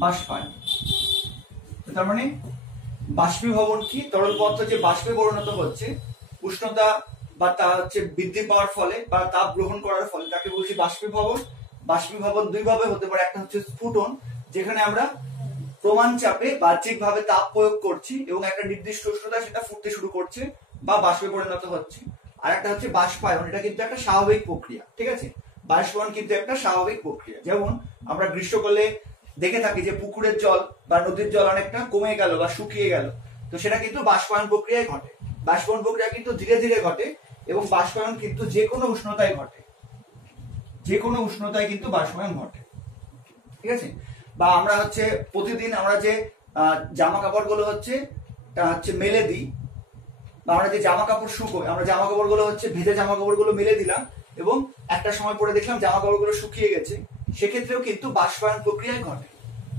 বাষ্পায়ন। তার মানে বাষ্পীভবন কি? তরল পদার্থ যে বাষ্পে পরিণত হচ্ছে উষ্ণতা বা তা হচ্ছে বৃদ্ধি পাওয়ার ফলে বা তাপ গ্রহণ করার ফলে, তাকে বলছি বাষ্পীভবন। বাষ্পীভবন দুই ভাবে হতে পারে, একটা হচ্ছে স্ফুটন, যেখানে আমরা প্রমাণ চাপে বাহ্যিকভাবে তাপ প্রয়োগ করছি এবং একটা নির্দিষ্ট উষ্ণতায় সেটা ফুটতে শুরু করছে বা বাষ্পে পরিণত হচ্ছে। আর একটা হচ্ছে বাষ্পায়ন, এটা কিন্তু একটা স্বাভাবিক প্রক্রিয়া, ঠিক আছে। বাষ্পায়ন কিন্তু একটা স্বাভাবিক প্রক্রিয়া। যেমন আমরা গ্রীষ্মকালে দেখে থাকি যে পুকুরের জল বা নদীর জল অনেকটা কমে গেল বা শুকিয়ে গেল, তো সেটা কিন্তু বাষ্পায়ন প্রক্রিয়ায় ঘটে। বাষ্পায়ন প্রক্রিয়া কিন্তু ধীরে ধীরে ঘটে এবং বাষ্পায়ন কিন্তু যে কোনো উষ্ণতায় ঘটে, কিন্তু বাষ্পায়ন ঘটে, ঠিক আছে। বা আমরা হচ্ছে প্রতিদিন আমরা যে জামা কাপড় গুলো হচ্ছে মেলে দিই, বা আমরা যে জামা কাপড় শুকোই, আমরা জামা কাপড় গুলো হচ্ছে ভেজা জামা কাপড় গুলো মেলে দিলাম এবং একটা সময় পরে দেখলাম জামা কাপড় গুলো শুকিয়ে গেছে, সেক্ষেত্রেও কিন্তু বাষ্পায়ন প্রক্রিয়ায় ঘটে।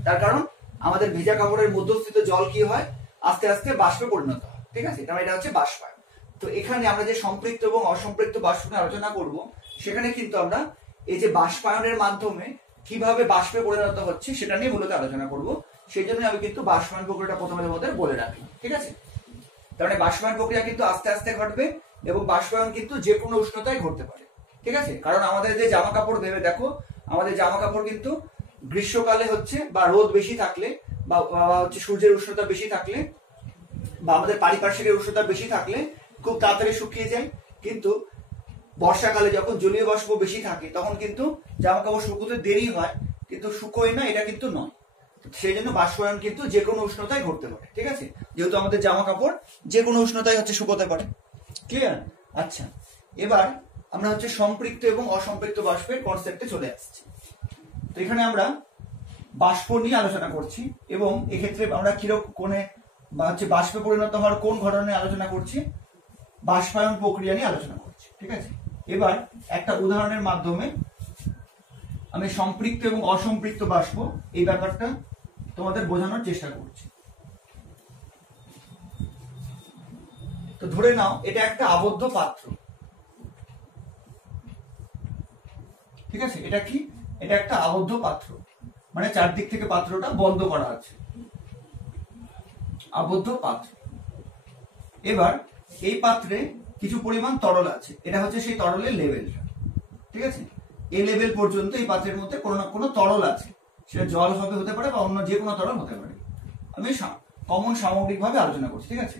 তার কারণ আমাদের ভেজা কাপড়ের মধ্যস্থিত জল কি হয়? আস্তে আস্তে বাষ্পে পরিণত হয়, ঠিক আছে। এটা হচ্ছে বাষ্পায়ন। তো এখানে আমরা যে সম্পৃক্ত এবং অসম্পৃক্ত বাষ্প নিয়ে আলোচনা করব, সেখানে কিন্তু আমরা এই যে বাষ্পায়নের মাধ্যমে কিভাবে বাষ্পে পরিণত হচ্ছে সেটা নিয়ে মূলত আলোচনা করব। সেই জন্য আমি কিন্তু বাষ্পায়ন প্রক্রিয়াটা প্রথমে তোমাদের বলে রাখি, ঠিক আছে। তার মানে বাষ্পায়ন প্রক্রিয়া কিন্তু আস্তে আস্তে ঘটবে এবং বাষ্পায়ন কিন্তু যে কোনো উষ্ণতায় ঘটতে পারে, ঠিক আছে। কারণ আমাদের যে জামা কাপড় ভেবে দেখো, আমাদের জামা কাপড় কিন্তু গ্রীষ্মকালে হচ্ছে বা রোদ বেশি থাকলে বা হচ্ছে সূর্যের উষ্ণতা বেশি থাকলে বা আমাদের পারিপার্শ্বিক উষ্ণতা বেশি থাকলে খুব তাড়াতাড়ি শুকিয়ে যায়, কিন্তু বর্ষাকালে যখন জলীয় বাষ্প বেশি থাকে তখন কিন্তু জামা কাপড় শুকোতে দেরি হয়, কিন্তু শুকোয় না এটা কিন্তু নয়। সেই জন্য বাষ্পায়ন কিন্তু যে কোনো উষ্ণতায় ঘটতে পারে, ঠিক আছে, যেহেতু আমাদের জামা কাপড় যে কোনো উষ্ণতায় হচ্ছে শুকোতে পারে। ক্লিয়ার? আচ্ছা, এবার আমরা হচ্ছে সম্পৃক্ত এবং অসম্পৃক্ত বাষ্পের কনসেপ্টে চলে আসছি। তো এখানে আমরা বাষ্প নিয়ে আলোচনা করছি এবং এক্ষেত্রে আমরা কিরকম কোণে বা হচ্ছে বাষ্পে পরিণত হওয়ার কোন ঘটনা নিয়ে আলোচনা করছি, বাষ্পায়ন প্রক্রিয়া নিয়ে আলোচনা করছি, ঠিক আছে। এবার একটা উদাহরণের মাধ্যমে আমি সম্পৃক্ত এবং অসম্পৃক্ত বাষ্প এই ব্যাপারটা তোমাদের বোঝানোর চেষ্টা করছি। তো ধরে নাও এটা একটা আবদ্ধ পাত্র, ঠিক আছে। এটা কি? এটা একটা আবদ্ধ পাত্র, মানে চারদিক থেকে পাত্রটা বন্ধ করা আছে, আবদ্ধ পাত্র। এবার এই পাত্রে কিছু পরিমাণ তরল আছে, এটা হচ্ছে সেই তরলের লেভেলটা, ঠিক আছে। এই লেভেল পর্যন্ত এই পাত্রের মধ্যে কোনো না কোনো তরল আছে, সেটা জল হবে, হতে পারে, বা অন্য যে কোনো তরল হতে পারে। আমি কমন সামগ্রিকভাবে আলোচনা করছি, ঠিক আছে।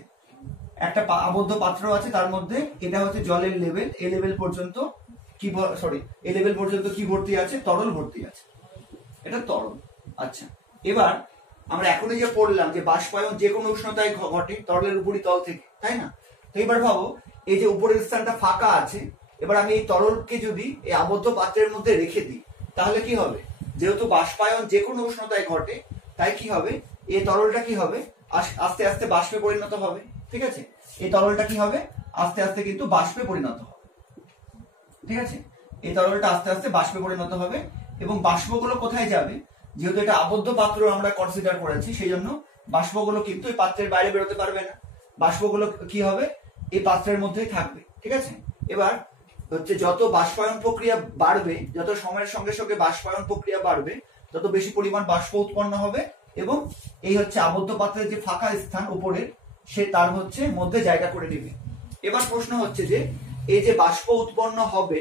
একটা আবদ্ধ পাত্র আছে, তার মধ্যে এটা হচ্ছে জলের লেভেল, এই লেভেল পর্যন্ত কি এই লেভেল পর্যন্ত কি ভর্তি আছে? তরল ভর্তি আছে, এটা তরল। আচ্ছা, এবার আমরা এখনই যে পড়লাম যে বাষ্পায়ন যে কোনো উষ্ণতায় ঘটে, তরলের উপরই তল থেকে, তাই না? তো এবার ভাবো এই যে উপরের স্থানটা ফাঁকা আছে, এবার আমি এই তরলকে যদি এই আবদ্ধ পাত্রের মধ্যে রেখে দিই তাহলে কি হবে? যেহেতু বাষ্পায়ন যে কোনো উষ্ণতায় ঘটে, তাই কি হবে? এই তরলটা কি হবে? আস্তে আস্তে বাষ্পে পরিণত হবে, ঠিক আছে। এই তরলটা কি হবে? আস্তে আস্তে কিন্তু বাষ্পে পরিণত হবে, ঠিক আছে। এই তরলটা আস্তে আস্তে বাষ্পে পরিণত হবে এবং বাষ্পগুলো কোথায় যাবে? যেহেতু এটা আবদ্ধ পাত্র আমরা কনসিডার করেছি, সেই জন্য বাষ্পগুলো কিন্তু এই পাত্রের বাইরে বেরোতে পারবে না, বাষ্পগুলো কি হবে? এই পাত্রের মধ্যেই থাকবে, ঠিক আছে। এবার হচ্ছে যত বাষ্পায়ন প্রক্রিয়া বাড়বে, যত সময়ের সঙ্গে সঙ্গে বাষ্পায়ন প্রক্রিয়া বাড়বে, তত বেশি পরিমাণ বাষ্প উৎপন্ন হবে এবং এই হচ্ছে আবদ্ধ পাত্রের যে ফাঁকা স্থান উপরের, সে তার হচ্ছে মধ্যে জায়গা করে নেবে। এবার প্রশ্ন হচ্ছে যে এই যে বাষ্প উৎপন্ন হবে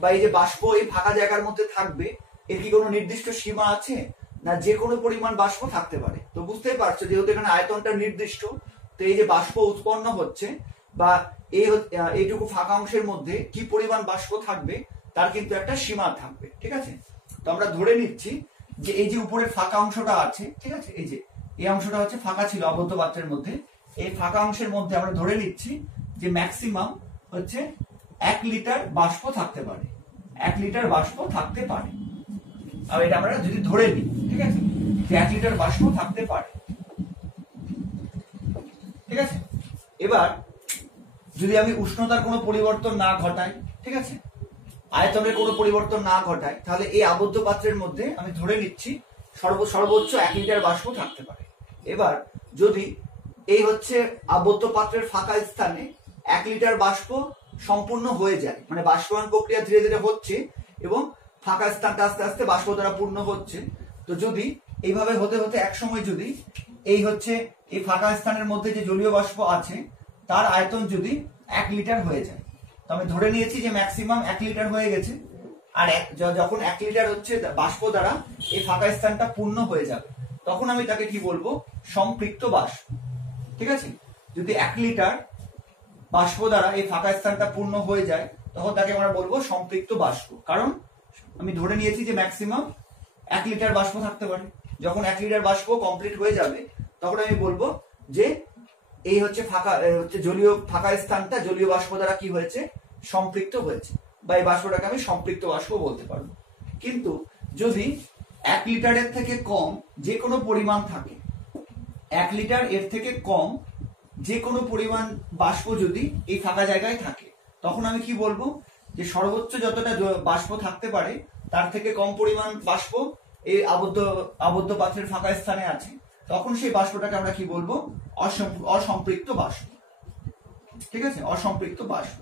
বা এই যে বাষ্প এই ফাঁকা জায়গার মধ্যে থাকবে, এর কি কোনো নির্দিষ্ট সীমা আছে, না যে কোনো পরিমাণ বাষ্প থাকতে পারে? তো বুঝতেই পারছো যেহেতু এখানে আয়তনটা নির্দিষ্ট, তো এই যে বাষ্প উৎপন্ন হচ্ছে বা এইটুকু ফাঁকা অংশের মধ্যে কি পরিমাণ বাষ্প থাকবে তার কিন্তু একটা সীমা থাকবে, ঠিক আছে। তো আমরা ধরে নিচ্ছি যে এই যে উপরের ফাঁকা অংশটা আছে, ঠিক আছে, এই যে এই অংশটা হচ্ছে ফাঁকা ছিল আবদ্ধ পাত্রের মধ্যে, এই ফাঁকা অংশের মধ্যে আমরা ধরে নিচ্ছি যে ম্যাক্সিমাম হচ্ছে 1 লিটার বাষ্প থাকতে পারে, 1 লিটার বাষ্প থাকতে পারে। আর এটা আমরা যদি ধরে নিই, ঠিক আছে, যে 1 লিটার বাষ্প থাকতে পারে, ঠিক আছে। এবার যদি আমি উষ্ণতার কোনো পরিবর্তন না ঘটাই, ঠিক আছে, আয়তনের কোনো পরিবর্তন না ঘটাই, তাহলে এই আবদ্ধ পাত্রের মধ্যে আমি ধরে নিচ্ছি সর্বোচ্চ 1 লিটার বাষ্প থাকতে পারে। এবার যদি এই হচ্ছে আবদ্ধ পাত্রের ফাঁকা স্থানে 1 লিটার বাষ্প সম্পূর্ণ হয়ে যায়, মানে বাষ্পায়ন প্রক্রিয়া ধীরে ধীরে হচ্ছে এবং ফাঁকা স্থানটা আস্তে আস্তে বাষ্প দ্বারা পূর্ণ হচ্ছে, তো যদি এইভাবে হতে হতে এক সময় যদি এই হচ্ছে এই ফাঁকা স্থানের মধ্যে যে জলীয় বাষ্প আছে তার আয়তন যদি 1 লিটার হয়ে যায়, তো আমি ধরে নিয়েছি যে ম্যাক্সিমাম 1 লিটার হয়ে গেছে, আর যখন 1 লিটার হচ্ছে বাষ্প দ্বারা এই ফাঁকা স্থানটা পূর্ণ হয়ে যাবে, তখন আমি তাকে কি বলবো? সম্পৃক্ত বাষ্প, ঠিক আছে। যদি 1 লিটার বাষ্প দ্বারা এই ফাঁকা স্থানটা পূর্ণ হয়ে যায়, তখন তাকে আমরা বলবো সম্পৃক্ত বাষ্প, কারণ আমি ধরে নিয়েছি যে ম্যাক্সিমাম 1 লিটার বাষ্প থাকতে পারে। যখন 1 লিটার বাষ্প কমপ্লিট হয়ে যাবে, তখন আমি বলবো যে এই হচ্ছে জলীয় ফাঁকা স্থানটা জলীয় বাষ্প দ্বারা কি হয়েছে? সম্পৃক্ত হয়েছে, বা এই বাষ্পটাকে আমি সম্পৃক্ত বাষ্প বলতে পারবো। কিন্তু যদি 1 লিটারের থেকে কম যে কোনো পরিমাণ থাকে, 1 লিটার এর থেকে কম যে কোনো পরিমাণ বাষ্প যদি এই ফাঁকা জায়গায় থাকে, তখন আমি কি বলবো? যে সর্বোচ্চ যতটা বাষ্প থাকতে পারে তার থেকে কম পরিমাণ বাষ্প এই আবদ্ধ পাত্রের ফাঁকা স্থানে আছে, তখন সেই বাষ্পটাকে আমরা কি বলবো? অসম্পৃক্ত বাষ্প, ঠিক আছে, অসম্পৃক্ত বাষ্প।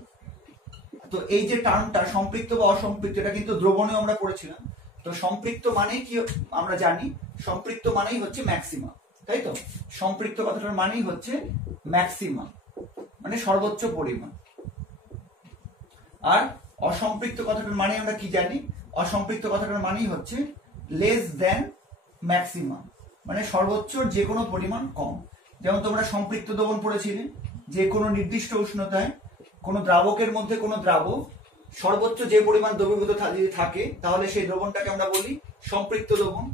তো এই যে টার্মটা সম্পৃক্ত বা অসম্পৃক্ত, এটা কিন্তু দ্রবণে আমরা পড়েছিলাম। তো সম্পৃক্ত মানেই কি আমরা জানি? সম্পৃক্ত মানেই হচ্ছে ম্যাক্সিমাম, তাই তো। সম্পৃক্ত কথাটার মানেই হচ্ছে ম্যাক্সিমাম, মানে সর্বোচ্চ পরিমাণ। আর অসম্পৃক্ত কথাটার মানে আমরা কি জানি? অসম্পৃক্ত কথাটার মানেই হচ্ছে লেস দেন ম্যাক্সিমাম, মানে সর্বোচ্চ যে কোনো পরিমাণ কম। যেমন তোমরা সম্পৃক্ত দ্রবণ পড়েছিলে, যে কোনো নির্দিষ্ট উষ্ণতায় কোনো দ্রাবকের মধ্যে কোনো দ্রাবক সর্বোচ্চ যে পরিমাণ দ্রবীভূত যদি থাকে তাহলে সেই দ্রবণটাকে আমরা বলি সম্পৃক্ত দ্রবণ,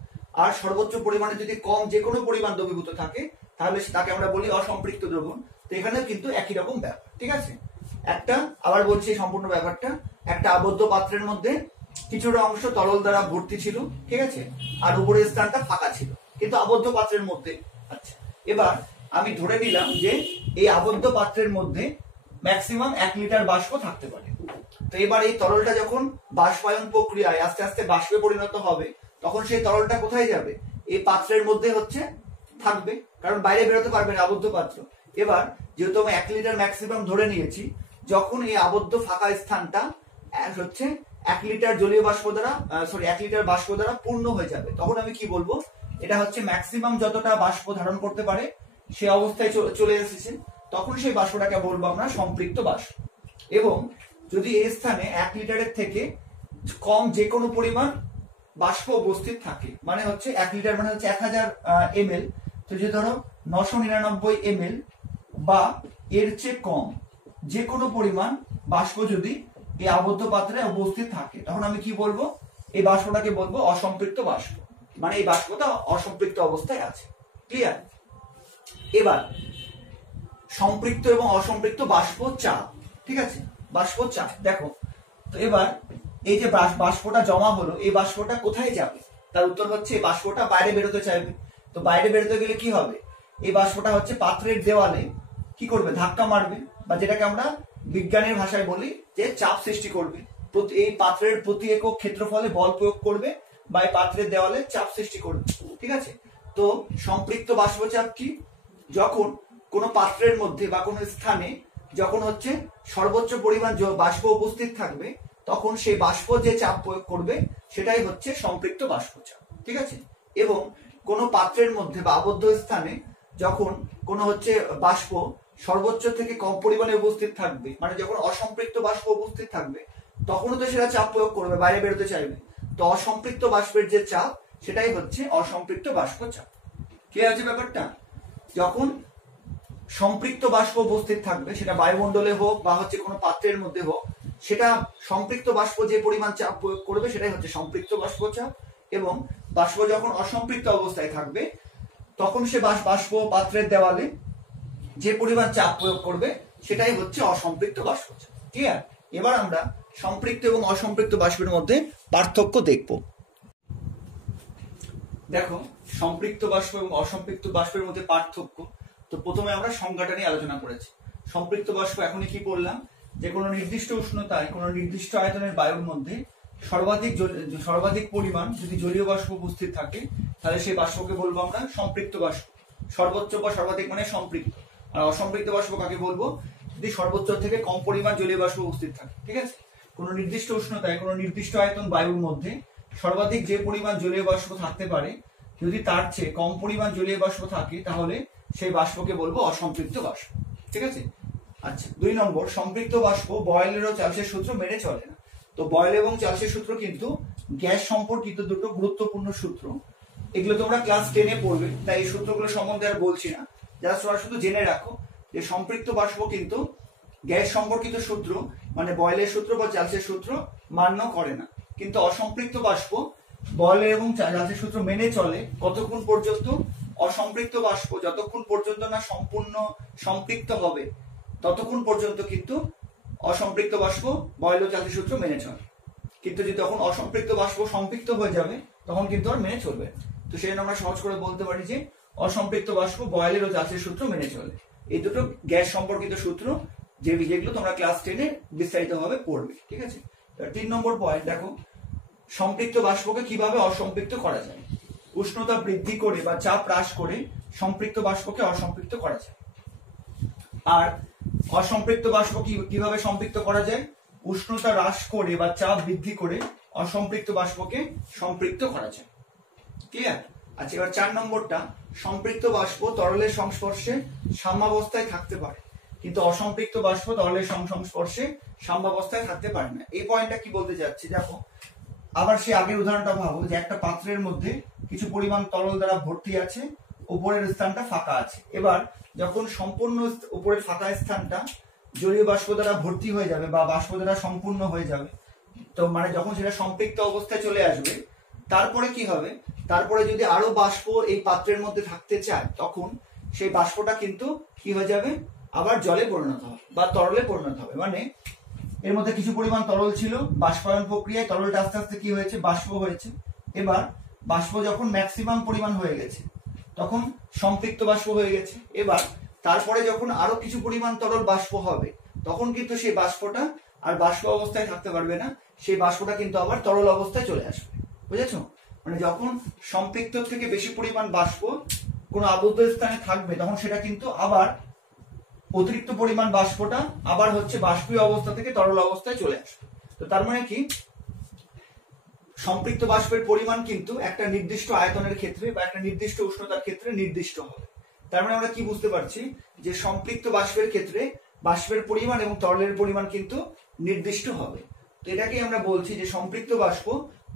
আর সর্বোচ্চ পরিমাণে যদি কম যে কোনো পরিমাণ দ্রবীভূত থাকে তাহলে তাকে আমরা বলি অসম্পৃক্ত দ্রবণ। তো এখানেও কিন্তু একই রকম ব্যাপার, ঠিক আছে। একটা আবার বলছি সম্পূর্ণ ব্যাপারটা, একটা আবদ্ধ পাত্রের মধ্যে কিছুটা অংশ তরল দ্বারা ভর্তি ছিল, ঠিক আছে, আর উপরের স্থানটা ফাঁকা ছিল, কিন্তু আবদ্ধ পাত্রের মধ্যে। আচ্ছা, এবার আমি ধরে নিলাম যে এই আবদ্ধ পাত্রের মধ্যে ম্যাক্সিমাম 1 লিটার বাষ্প থাকতে পারে। তো এবার এই তরলটা যখন বাষ্পায়ন প্রক্রিয়ায় আস্তে আস্তে বাষ্পে পরিণত হবে, তখন সেই তরলটা কোথায় যাবে? এই পাত্রের মধ্যে হচ্ছে থাকবে, কারণ বাইরে বেরোতে পারবে না আবদ্ধ পাত্র। এবার যেহেতু আমি 1 লিটার ম্যাক্সিমাম ধরে নিয়েছি, যখন এই আবদ্ধ ফাঁকা স্থানটা হচ্ছে 1 লিটার জলীয় বাষ্প দ্বারা 1 লিটার বাষ্প দ্বারা পূর্ণ হয়ে যাবে, তখন আমি কি বলবো? এটা হচ্ছে ম্যাক্সিমাম যতটা বাষ্প ধারণ করতে পারে সে অবস্থায় চলে এসেছে, তখন সেই বাষ্পটাকে বলবো আমরা সম্পৃক্ত বাষ্প। এবং যদি এই স্থানে 1 লিটারের থেকে কম যে কোনো পরিমাণ বাষ্প উপস্থিত থাকে, মানে হচ্ছে 1 লিটার মানে হচ্ছে 1000 ml, তো যে ধরো 999 ml বা এর চেয়ে কম যে কোনো পরিমাণ বাষ্প যদি এই আবদ্ধ পাত্রে উপস্থিত থাকে, তখন আমি কি বলবো? এই বাষ্পটাকে বলবো অসম্পৃক্ত বাষ্প, মানে এই বাষ্পটা অসম্পৃক্ত অবস্থায় আছে। ক্লিয়ার? এবার সম্পৃক্ত এবং অসম্পৃক্ত বাষ্প চাপ, ঠিক আছে, বাষ্প চাপ দেখো। তো এবার এই যে বাষ্পটা জমা হলো, এই বাষ্পটা কোথায় যাবে? তার উত্তর হচ্ছে এই বাষ্পটা বাইরে বেরোতে চাইবে। তো বাইরে বেরোতে গেলে কি হবে? এই বাষ্পটা হচ্ছে পাত্রের দেওয়ালে কি করবে? ধাক্কা মারবে, বা যেটাকে আমরা বিজ্ঞানের ভাষায় বলি যে চাপ সৃষ্টি করবে। এই পাত্রের প্রতি একক ক্ষেত্রফলে বল প্রয়োগ করবে, বা এই পাত্রের দেওয়ালে চাপ সৃষ্টি করবে, ঠিক আছে। তো সম্পৃক্ত বাষ্পচাপ কি? যখন কোনো পাত্রের মধ্যে বা কোনো স্থানে যখন হচ্ছে সর্বোচ্চ পরিমাণ বাষ্প উপস্থিত থাকবে, তখন সেই বাষ্প যে চাপ প্রয়োগ করবে সেটাই হচ্ছে সম্পৃক্ত বাষ্পচাপ, ঠিক আছে। এবং কোনো পাত্রের মধ্যে বা আবদ্ধ স্থানে যখন কোনো হচ্ছে বাষ্প সর্বোচ্চ থেকে কম পরিমাণে উপস্থিত থাকবে, মানে যখন অসম্পৃক্ত বাষ্প উপস্থিত থাকবে, তখনও তো সেটা চাপ প্রয়োগ করবে, বাইরে বেরোতে চাইবে। তো অসম্পৃক্ত বাষ্পের যে চাপ সেটাই হচ্ছে অসম্পৃক্ত বাষ্পচাপ। কি আছে ব্যাপারটা? যখন সম্পৃক্ত বাষ্প উপস্থিত থাকবে, সেটা বায়ুমণ্ডলে হোক বা হচ্ছে কোনো পাত্রের মধ্যে হোক, সেটা সম্পৃক্ত বাষ্প যে পরিমাণ চাপ প্রয়োগ করবে সেটাই হচ্ছে সম্পৃক্ত বাষ্পচাপ। এবং বাষ্প যখন অসম্পৃক্ত অবস্থায় থাকবে, তখন সে বাষ্প পাত্রের দেওয়ালে যে পরিমাণ চাপ প্রয়োগ করবে সেটাই হচ্ছে অসম্পৃক্ত বাষ্পচাপ। ঠিক আছে, এবার আমরা সম্পৃক্ত এবং অসম্পৃক্ত বাষ্পের মধ্যে পার্থক্য দেখব। দেখো, সম্পৃক্ত বাষ্প এবং অসম্পৃক্ত বাষ্পের মধ্যে পার্থক্য। তো প্রথমে আমরা সংজ্ঞাটা নিয়ে আলোচনা করেছি। সম্পৃক্ত বাষ্প এখনই কি বললাম, যে কোনো নির্দিষ্ট উষ্ণতায় কোনো নির্দিষ্ট আয়তনের বায়ুর মধ্যে সর্বাধিক পরিমাণ যদি জলীয় বাষ্প উপস্থিত থাকে, তাহলে সেই বাষ্পকে বলবো আমরা সম্পৃক্ত বাষ্প। সর্বোচ্চ বা সর্বাধিক মানে সম্পৃক্ত। আর অসম্পৃক্ত বাষ্প কাকে বলবো? যদি সর্বোচ্চ থেকে কম পরিমাণ জলীয় বাষ্প উপস্থিত থাকে। ঠিক আছে, কোনো নির্দিষ্ট উষ্ণতায় কোনো নির্দিষ্ট আয়তন বায়ুর মধ্যে সর্বাধিক যে পরিমাণ জলীয় বাষ্প থাকতে পারে, যদি তার চেয়ে কম পরিমাণ জলীয় বাষ্প থাকে, তাহলে সেই বাষ্পকে বলবো অসম্পৃক্ত বাষ্প। ঠিক আছে। আচ্ছা, 2 নম্বর, সম্পৃক্ত বাষ্প বয়েলের ও চার্লসের সূত্র মেনে চলে না। তো বয়েল এবং চার্লসের সূত্র কিন্তু গ্যাস সম্পর্কিত দুটো গুরুত্বপূর্ণ সূত্র। এগুলো তোমরা ক্লাস 10-এ পড়বে, তাই এই সূত্রগুলো সম্বন্ধে আর বলছি না। জাস্ট তোমরা শুধু জেনে রাখো যে সম্পৃক্ত বাষ্প কিন্তু গ্যাস সম্পর্কিত সূত্র মানে বয়েলের সূত্র বা চার্লসের সূত্র মান্য করে না। কিন্তু অসম্পৃক্ত বাষ্প বয়েলের এবং চার্লসের সূত্র মেনে চলে। কতক্ষণ পর্যন্ত? অসম্পৃক্ত বাষ্প যতক্ষণ পর্যন্ত না সম্পূর্ণ সম্পৃক্ত হবে, ততক্ষণ পর্যন্ত কিন্তু অসম্পৃক্ত বাষ্প বয়েল ও চার্লসের সূত্র মেনে চলে। কিন্তু যদি তখন অসম্পৃক্ত বাষ্প সম্পৃক্ত হয়ে যাবে, তখন কিন্তু আর মেনে চলবে। তো সেই জন্য আমরা সহজ করে বলতে পারি যে অসম্পৃক্ত বাষ্প বয়েলের ও চার্লসের সূত্র মেনে চলে। এই দুটো গ্যাস সম্পর্কিত সূত্র, যেগুলো তোমরা ক্লাস 10-এ বিস্তারিতভাবে পড়বে। ঠিক আছে। 3 নম্বর পয়েন্ট দেখো, সম্পৃক্ত বাষ্পকে কিভাবে অসম্পৃক্ত করা যায়। উষ্ণতা বৃদ্ধি করে বা চাপ হ্রাস করে সম্পৃক্ত বাষ্পকে অসম্পৃক্ত করা যায়। আর অসম্পৃক্ত বাষ্প কিভাবে সম্পৃক্ত করা যায়? উষ্ণতা হ্রাস করে বা চাপ বৃদ্ধি করে অসম্পৃক্ত বাষ্পকে সম্পৃক্ত করা যায়। ক্লিয়ার? আচ্ছা, এবার 4 নম্বরটা, সম্পৃক্ত বাষ্প তরলের সংস্পর্শে সাম্যাবস্থায় থাকতে পারে, কিন্তু অসম্পৃক্ত বাষ্প তরলের সংস্পর্শে সাম্যাবস্থায় থাকতে পারে না। এই পয়েন্টটা কি বলতে যাচ্ছি দেখো, আবার সেই আগের উদাহরণটা ভাবো যে একটা পাত্রের মধ্যে কিছু পরিমাণ তরল দ্বারা ভর্তি আছে, উপরের স্থানটা ফাঁকা আছে। এবার যখন সম্পূর্ণ উপরের ফাঁকা স্থানটা জলীয় বাষ্প দ্বারা ভর্তি হয়ে যাবে বা বাষ্প দ্বারা সম্পূর্ণ হয়ে যাবে, তো মানে যখন সেটা সম্পৃক্ত অবস্থায় চলে আসবে, তারপরে কি হবে, তারপরে যদি আরো বাষ্প এই পাত্রের মধ্যে থাকতে চায়, তখন সেই বাষ্পটা কিন্তু কি হয়ে যাবে, আবার জলে পরিণত হবে বা তরলে পরিণত হবে। মানে এর মধ্যে কিছু পরিমাণ তরল ছিল, বাষ্পায়ন প্রক্রিয়ায় তরলটা আস্তে আস্তে কি হয়েছে, বাষ্প হয়েছে। এবার বাষ্প যখন ম্যাক্সিমাম পরিমাণ হয়ে গেছে, তখন সম্পৃক্ত বাষ্প হয়ে গেছে। এবার তারপরে যখন আরো কিছু পরিমাণ তরল বাষ্প হবে, তখন কিন্তু সেই বাষ্পটা আর বাষ্প অবস্থায় থাকতে পারবে না, সেই বাষ্পটা কিন্তু আবার তরল অবস্থায় চলে আসবে। বুঝেছো? মানে যখন সম্পৃক্ত থেকে বেশি পরিমাণ বাষ্প কোনো আবদ্ধ স্থানে থাকবে, তখন সেটা কিন্তু আবার অতিরিক্ত পরিমাণ বাষ্পটা আবার হচ্ছে বাষ্পীয় অবস্থা থেকে তরল অবস্থায় চলে আসবে। তো তার মানে কি, সম্পৃক্ত বাষ্পের পরিমাণ কিন্তু একটা নির্দিষ্ট আয়তনের ক্ষেত্রে বা একটা নির্দিষ্ট উষ্ণতার ক্ষেত্রে নির্দিষ্ট হবে। তার মানে আমরা কি বুঝতে পারছি, যে সম্পৃক্ত বাষ্পের ক্ষেত্রে বাষ্পের পরিমাণ এবং তরলের পরিমাণ কিন্তু নির্দিষ্ট হবে। তো এটাকে আমরা বলছি যে সম্পৃক্ত বাষ্প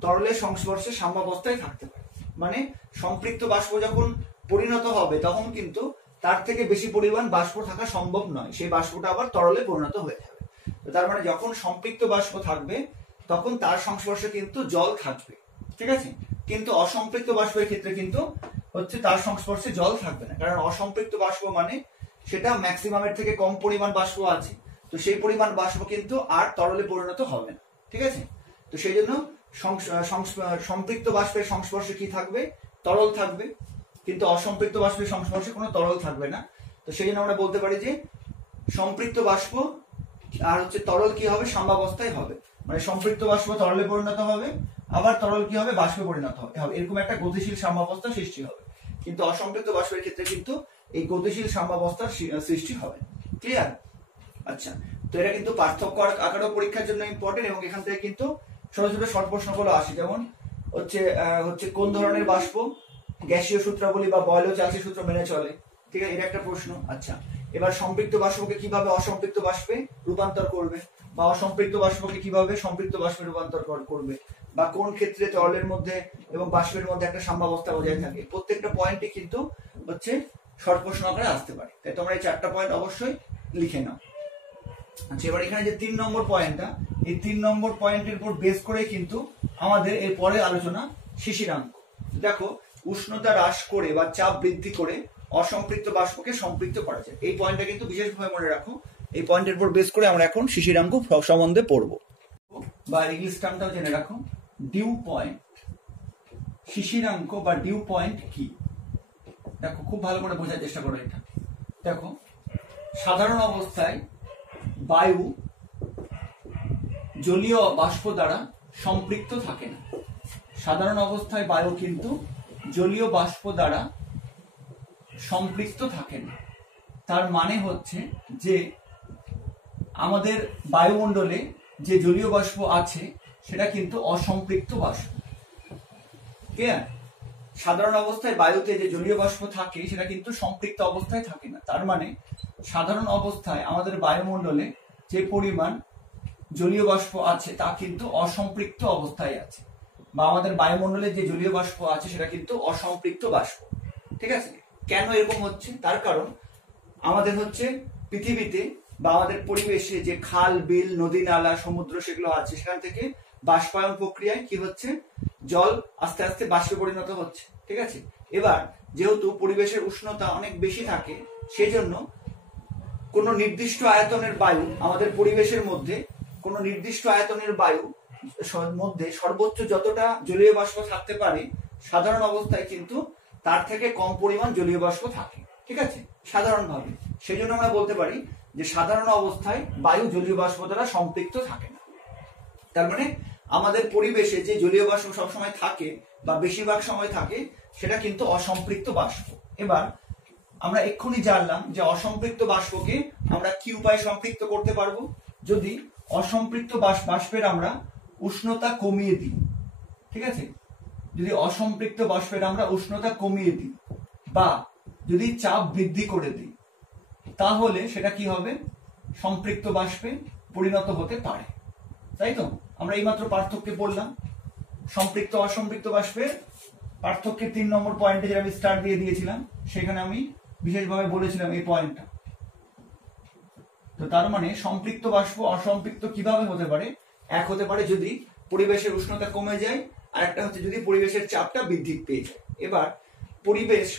তরলের সংস্পর্শে সাম্যাবস্থায় থাকতে পারে। মানে সম্পৃক্ত বাষ্প যখন পরিণত হবে, তখন কিন্তু তার থেকে বেশি পরিমাণ বাষ্প থাকা সম্ভব নয়, সেই বাষ্পটা আবার তরলে পরিণত হয়ে যাবে। তো তার মানে যখন সম্পৃক্ত বাষ্প থাকবে, তখন তার সংস্পর্শে কিন্তু জল থাকবে, ঠিক আছে। কিন্তু অসম্পৃক্ত বাষ্পের ক্ষেত্রে কিন্তু হচ্ছে তার সংস্পর্শে জল থাকবে না, কারণ অসম্পৃক্ত বাষ্প মানে সেটা ম্যাক্সিমামের থেকে কম পরিমাণ বাষ্প আছে, তো সেই পরিমাণ বাষ্প কিন্তু আর তরলে পরিণত হবে না, ঠিক আছে। তো সেই জন্য সম্পৃক্ত বাষ্পের সংস্পর্শে কি থাকবে, তরল থাকবে, কিন্তু অসম্পৃক্ত বাষ্পের সংস্পর্শে কোনো তরল থাকবে না। তো সেই জন্য আমরা বলতে পারি যে সম্পৃক্ত বাষ্প আর হচ্ছে তরল কি হবে, সাম্যাবস্থায় হবে। মানে সম্পৃক্ত বাষ্প তরলে পরিণত হবে, আবার তরল কি হবে, বাষ্পে পরিণত হবে, এরকম একটা গতিশীল সাম্যাবস্থা সৃষ্টি হবে। কিন্তু অসম্পৃক্ত বাষ্পের ক্ষেত্রে কিন্তু এই গতিশীল সাম্যাবস্থার সৃষ্টি হবে। ক্লিয়ার? আচ্ছা, তো এটা কিন্তু পার্থক্য আকারেও পরীক্ষার জন্য ইম্পর্টেন্ট, এবং এখান থেকে কিন্তু ছোট ছোট শর্ট প্রশ্নগুলো আসে। যেমন হচ্ছে কোন ধরনের বাষ্প গ্যাসীয় সূত্রাবলী বা বয়লীয় চার্লসের সূত্র মেনে চলে, ঠিক আছে, এটা একটা প্রশ্ন। আচ্ছা, এবার সম্পৃক্ত বাষ্পকে কিভাবে অসম্পৃক্ত বাষ্পে রূপান্তর করবে, বা অসম্পৃক্ত বাষ্পকে কিভাবে সম্পৃক্ত বাষ্পে রূপান্তর করবে, বা কোন ক্ষেত্রে তরলের মধ্যে এবং বাষ্পের মধ্যে একটা সাম্যাবস্থা বজায় থাকে, প্রত্যেকটা পয়েন্টই কিন্তু হচ্ছে শর্ট প্রশ্ন আকারে আসতে পারে। তাই তোমরা এই 4টা পয়েন্ট অবশ্যই লিখে নাও। আচ্ছা, এবার এখানে যে 3 নম্বর পয়েন্টটা, এই 3 নম্বর পয়েন্টের উপর বেস করে কিন্তু আমাদের এর পরে আলোচনা শিশিরাঙ্ক। দেখো, উষ্ণতা হ্রাস করে বা চাপ বৃদ্ধি করে অসম্পৃক্ত বাষ্পকে সম্পৃক্ত করা যায়, এই পয়েন্টটা কিন্তু বিশেষভাবে মনে রাখো। এই পয়েন্টের উপর বেস করে আমরা এখন শিশিরাঙ্ক সম্বন্ধে পড়বো, বা ইংলিশ টার্মটাও জেনে রাখো, ডিউ পয়েন্ট। শিশিরাঙ্ক বা ডিউ পয়েন্ট কি, দেখো খুব ভালো করে বোঝার চেষ্টা করো এটা। দেখো, সাধারণ অবস্থায় বায়ু জলীয় বাষ্প দ্বারা সম্পৃক্ত থাকে না। সাধারণ অবস্থায় বায়ু কিন্তু জলীয় বাষ্প দ্বারা সম্পৃক্ত থাকে না। তার মানে হচ্ছে যে আমাদের বায়ুমণ্ডলে যে জলীয় বাষ্প আছে সেটা কিন্তু অসম্পৃক্ত বাষ্প। ক্লিয়ার? সাধারণ অবস্থায় বায়ুতে যে জলীয় বাষ্প থাকে সেটা কিন্তু সম্পৃক্ত অবস্থায় থাকে না। তার মানে সাধারণ অবস্থায় আমাদের বায়ুমণ্ডলে যে পরিমাণ জলীয় বাষ্প আছে তা কিন্তু অসম্পৃক্ত অবস্থায় আছে, বা আমাদের বায়ুমণ্ডলে যে জলীয় বাষ্প আছে সেটা কিন্তু অসম্পৃক্ত বাষ্প, ঠিক আছে। কেন এরকম হচ্ছে, তার কারণ আমাদের হচ্ছে পৃথিবীতে বা আমাদের পরিবেশে যে খাল, বিল, নদী, নালা, সমুদ্র সেগুলো আছে, সেখান থেকে বাষ্পায়ন প্রক্রিয়ায় কি হচ্ছে, জল আস্তে আস্তে বাষ্পে পরিণত হচ্ছে, ঠিক আছে। এবার যেহেতু পরিবেশের উষ্ণতা অনেক বেশি থাকে, সেজন্য কোন নির্দিষ্ট আয়তনের বায়ু আমাদের পরিবেশের মধ্যে, কোন নির্দিষ্ট আয়তনের বায়ু মধ্যে সর্বোচ্চ যতটা জলীয় বাষ্প থাকতে পারে, সাধারণ অবস্থায় কিন্তু তার থেকে কম পরিমাণ জলীয় বাষ্প থাকে, ঠিক আছে, সাধারণভাবে। সেই জন্য আমরা বলতে পারি যে সাধারণ অবস্থায় বায়ু জলীয় বাষ্প দ্বারা সম্পৃক্ত থাকে না। তার মানে আমাদের পরিবেশে যে জলীয় বাষ্প সবসময় থাকে বা বেশিরভাগ সময় থাকে, সেটা কিন্তু অসম্পৃক্ত বাষ্প। এবার আমরা এক্ষুনি জানলাম যে অসম্পৃক্ত বাষ্পকে আমরা কি উপায়ে সম্পৃক্ত করতে পারবো, যদি অসম্পৃক্ত বাষ্পের আমরা উষ্ণতা কমিয়ে দিই, ঠিক আছে, যদি অসম্পৃক্ত বাষ্পের আমরা উষ্ণতা কমিয়ে দিই বা যদি চাপ বৃদ্ধি করে দিই, তাহলে সেটা কি হবে, সম্পৃক্ত বাষ্পে পরিণত হতে পারে। তাই তো আমরা এইমাত্র পার্থক্যে পড়লাম, সম্পৃক্ত অসম্পৃক্ত বাষ্পের পার্থক্যের 3 নম্বর পয়েন্টে যেটা আমি স্টার দিয়ে দিয়েছিলাম, সেখানে আমি বিশেষভাবে বলেছিলাম এই পয়েন্টটা। তো তার মানে সম্পৃক্ত বাষ্প অসম্পৃক্ত কিভাবে হতে পারে? এক হতে পারে যদি পরিবেশের উষ্ণতা কমে যায়, আর একটা হচ্ছে যদি পরিবেশের চাপটা বৃদ্ধি পেয়ে যায়। এবার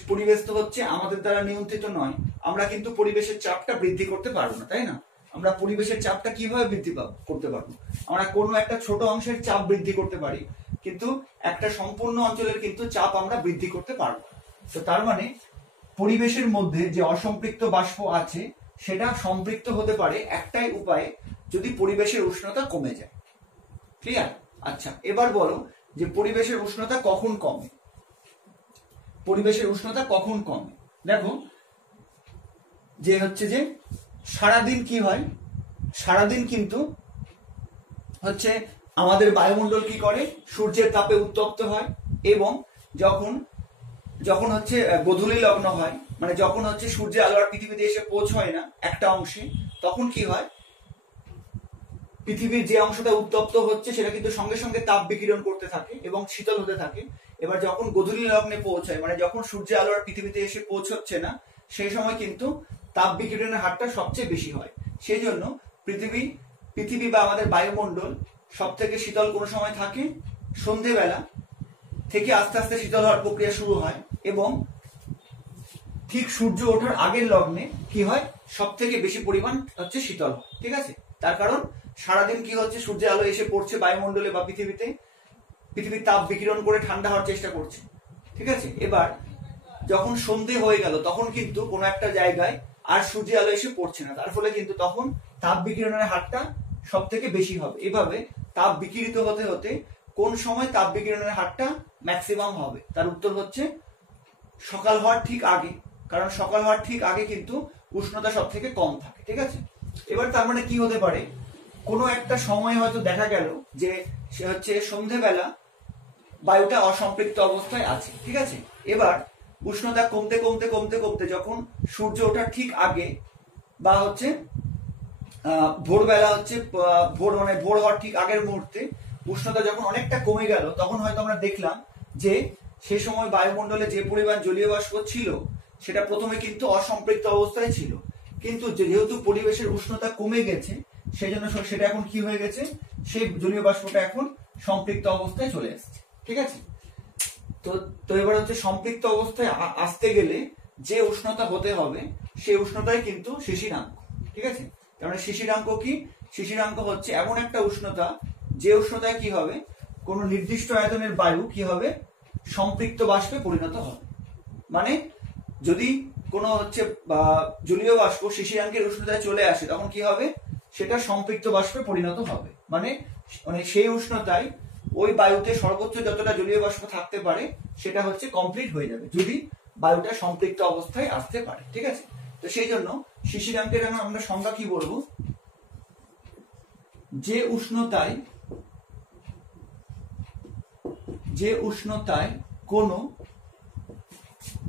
পরিবেশ তো হচ্ছে আমাদের দ্বারা নিয়ন্ত্রিত নয়, আমরা কিন্তু পরিবেশের চাপটা বৃদ্ধি করতে পারবো না, তাই না? আমরা পরিবেশের চাপটা কিভাবে বৃদ্ধি করতে পারবো? আমরা কোনো একটা ছোট অংশের চাপ বৃদ্ধি করতে পারি, কিন্তু একটা সম্পূর্ণ অঞ্চলের কিন্তু চাপ আমরা বৃদ্ধি করতে পারবো। তো তার মানে পরিবেশের মধ্যে যে অসম্পৃক্ত বাষ্প আছে সেটা সম্পৃক্ত হতে পারে একটাই উপায়ে, যদি পরিবেশের উষ্ণতা কমে যায়। ক্লিয়ার? আচ্ছা, এবার বলো যে পরিবেশের উষ্ণতা কখন কমে? পরিবেশের উষ্ণতা কখন কমে? দেখো যে হচ্ছে যে সারাদিন কি হয়, সারাদিন কিন্তু হচ্ছে আমাদের বায়ুমণ্ডল কি করে, সূর্যের তাপে উত্তপ্ত হয়, এবং যখন হচ্ছে গোধূলি লগ্ন হয়, মানে যখন হচ্ছে সূর্যের আলো আর পৃথিবীতে এসে পৌঁছয় না একটা অংশে, তখন কি হয়, পৃথিবীর যে অংশটা উত্তপ্ত হচ্ছে সেটা কিন্তু সঙ্গে সঙ্গে তাপ বিকিরণ করতে থাকে এবং শীতল হতে থাকে। এবার যখন গোধূলি লগ্নে পৌঁছায়, মানে যখন সূর্যের আলো আর পৃথিবীতে এসে পৌঁছচ্ছে না, সেই সময় কিন্তু তাপ বিকিরণের হারটা সবচেয়ে বেশি হয়। সেই জন্য পৃথিবী বা আমাদের বায়ুমণ্ডল সব থেকে শীতল কোন সময় থাকে? সন্ধেবেলা থেকে আস্তে আস্তে শীতল হওয়ার প্রক্রিয়া শুরু হয়, এবং ঠিক সূর্য ওঠার আগের লগ্নে কি হয়, সব থেকে বেশি পরিমাণ হচ্ছে শীতল হয়। ঠিক আছে? তার কারণ সারাদিন কি হচ্ছে, সূর্যের আলো এসে পড়ছে বায়ুমণ্ডলে বা পৃথিবীর তাপ বিকিরণ করে ঠান্ডা হওয়ার চেষ্টা করছে। ঠিক আছে? এবার যখন সন্ধে হয়ে গেল, তখন কিন্তু কোনো একটা জায়গায় আর সূর্যের আলো এসে পড়ছে না, তার ফলে কিন্তু তখন তাপ বিকিরণের হারটা সব থেকে বেশি হবে। এভাবে তাপ বিকিরিত হতে হতে কোন সময় তাপ বিকিরণের হারটা ম্যাক্সিমাম হবে? তার উত্তর হচ্ছে সকাল হওয়ার ঠিক আগে, কারণ সকাল হওয়ার ঠিক আগে কিন্তু উষ্ণতা সব থেকে কম থাকে। ঠিক আছে? এবার তার মানে কি হতে পারে, কোনো একটা সময় হয়তো দেখা গেল যে সে হচ্ছে সন্ধেবেলা বায়ুটা অসম্পৃক্ত অবস্থায় আছে। ঠিক আছে? এবার উষ্ণতা কমতে কমতে কমতে কমতে যখন সূর্য ওঠার ঠিক আগে বা হচ্ছে ভোরবেলা হচ্ছে ভোর হওয়ার ঠিক আগের মুহূর্তে উষ্ণতা যখন অনেকটা কমে গেল, তখন হয়তো আমরা দেখলাম যে সে সময় বায়ুমণ্ডলে যে পরিমাণ জলীয় বাষ্প ছিল সেটা প্রথমে কিন্তু অসম্পৃক্ত অবস্থায় ছিল, কিন্তু যেহেতু পরিবেশের উষ্ণতা কমে গেছে সেই জন্য সেটা এখন কি হয়ে গেছে, সেই জলীয় বাষ্পটা এখন সম্পৃক্ত অবস্থায় চলে আসছে। ঠিক আছে? তো এবার হচ্ছে সম্পৃক্ত অবস্থায় আসতে গেলে যে উষ্ণতা হতে হবে সেই উষ্ণতাই কিন্তু শিশিরাঙ্ক। ঠিক আছে? তার মানে শিশিরাঙ্ক কি? শিশিরাঙ্ক হচ্ছে এমন একটা উষ্ণতা যে উষ্ণতায় কি হবে, কোন নির্দিষ্ট আয়তনের বায়ু কি হবে, সম্পৃক্ত বাষ্পে পরিণত হবে। মানে যদি কোনো হচ্ছে জলীয় বাষ্প শিশিরাঙ্কের উষ্ণতায় চলে আসে, তখন কি হবে, সেটা সম্পৃক্ত বাষ্পে পরিণত হবে। মানে সেই উষ্ণতায় ওই বায়ুতে সর্বোচ্চ যতটা জলীয় বাষ্প থাকতে পারে সেটা হচ্ছে কমপ্লিট হয়ে যাবে, যদি বায়ুটা সম্পৃক্ত অবস্থায় আসতে পারে। ঠিক আছে? তো সেই জন্য শিশিরাঙ্কের আমরা সংজ্ঞা কি বলবো, যে উষ্ণতায় কোনো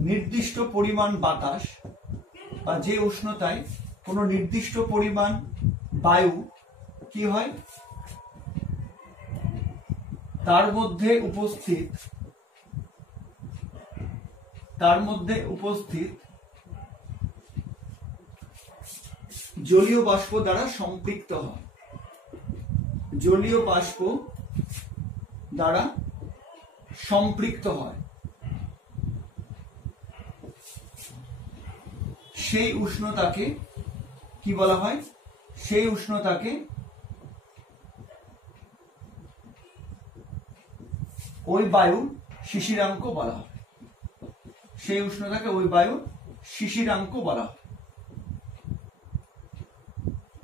নির্দিষ্ট পরিমাণ বাতাস বা যে উষ্ণতায় কোনো নির্দিষ্ট পরিমাণ বায়ু কি হয়, তার মধ্যে উপস্থিত জলীয় বাষ্প দ্বারা সম্পৃক্ত হয়, জলীয় বাষ্প দ্বারা সম্পৃক্ত হয়, সেই উষ্ণতাকে কি বলা হয়, সেই উষ্ণতাকে ওই বায়ু শিশিরাঙ্ক বলা হয়, সেই উষ্ণতাকে ওই বায়ু শিশিরাঙ্ক বলা হয়।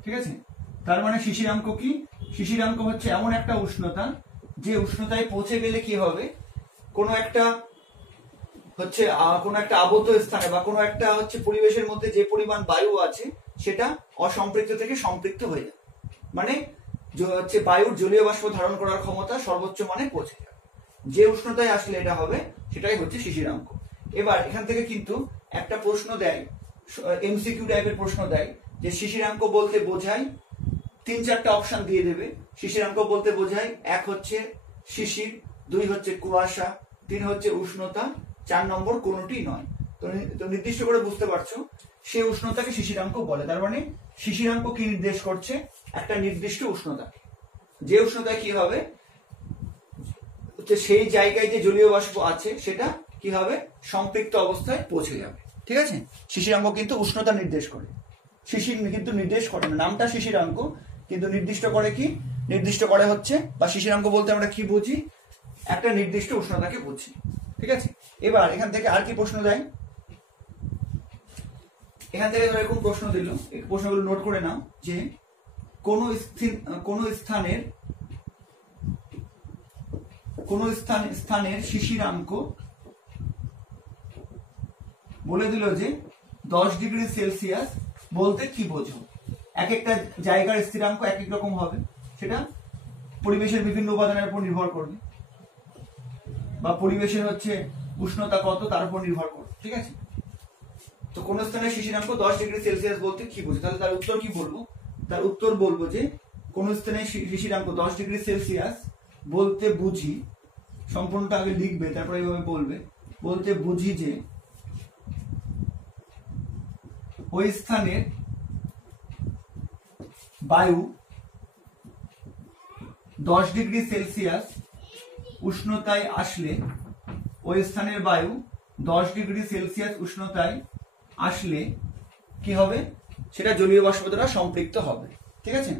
ঠিক আছে? তার মানে শিশিরাঙ্ক কি? শিশিরাঙ্ক হচ্ছে এমন একটা উষ্ণতা যে উষ্ণতায় পৌঁছে গেলে কি হবে, কোনো একটা আবদ্ধ স্থানে বা কোনো একটা হচ্ছে পরিবেশের মধ্যে যে পরিমাণ বায়ু আছে সেটা অসম্পৃক্ত থেকে সম্পৃক্ত হয়ে যায়, মানে হচ্ছে বায়ুর জলীয় বাষ্প ধারণ করার ক্ষমতা সর্বোচ্চ মানে পৌঁছে যায়। যে উষ্ণতায় আসলে এটা হবে সেটাই হচ্ছে শিশিরাঙ্ক। এবার এখান থেকে কিন্তু একটা প্রশ্ন দেয়, এমসিকিউ টাইপের প্রশ্ন দেয়, যে শিশিরাঙ্ক বলতে বোঝায়, 3-4টা অপশন দিয়ে দেবে। শিশিরাঙ্ক বলতে বোঝায় 1 হচ্ছে শিশির, 2 হচ্ছে কুয়াশা, 3 হচ্ছে উষ্ণতা, 4 নম্বর কোনোটি নয়। তো নির্দিষ্ট করে বুঝতে পারছো, সেই উষ্ণতাকে শিশিরাঙ্ক বলে। তার মানে শিশিরাঙ্ক কি নির্দেশ করছে? একটা নির্দিষ্ট উষ্ণতাকে, যে উষ্ণতায় কি হবে, সেই জায়গায় যে জলীয় বাষ্প আছে সেটা কি হবে, সম্পৃক্ত অবস্থায় পৌঁছে যাবে। ঠিক আছে, শিশিরাঙ্ক কিন্তু উষ্ণতা নির্দেশ করে, শিশির কিন্তু নির্দেশ করে না। নামটা শিশিরাঙ্ক, কিন্তু নির্দিষ্ট করে কি, নির্দিষ্ট করে হচ্ছে, বা শিশিরাঙ্ক বলতে আমরা কি বুঝি, একটা নির্দিষ্ট উষ্ণতাকে বুঝি। ঠিক আছে, এবার এখান থেকে আর কি প্রশ্ন দেয়, এখান থেকে এরকম প্রশ্ন দিল, এই প্রশ্নগুলো নোট করে নাও, যে কোন স্থানের শিশিরাঙ্ক বলে দিল যে 10 ডিগ্রি সেলসিয়াস বলতে কি বোঝো। এক একটা জায়গার স্থিরাঙ্ক এক এক রকম হবে, সেটা পরিবেশের বিভিন্ন উপাদানের উপর নির্ভর করবে, বা পরিবেশের হচ্ছে উষ্ণতা কত তার উপর নির্ভর করবে। ঠিক আছে, তো কোন স্থানের শিশিরাঙ্ক 10 ডিগ্রি সেলসিয়াস বলতে কি বোঝো, তাহলে তার উত্তর কি বলবো, তার উত্তর বলবো যে কোন স্থানের শিশিরাঙ্ক 10 ডিগ্রি সেলসিয়াস বলতে বুঝি, সম্পূর্ণটা আগে লিখবে তারপরে এইভাবে বলবে, বলতে বুঝি যে ওই স্থানের বায়ু 10 ডিগ্রি সেলসিয়াস উষ্ণতায় আসলে, ওই স্থানের বায়ু 10 ডিগ্রি সেলসিয়াস উষ্ণতায় আসলে কি হবে, সেটা জলীয় বাষ্প দ্বারা সম্পৃক্ত হবে। ঠিক আছে,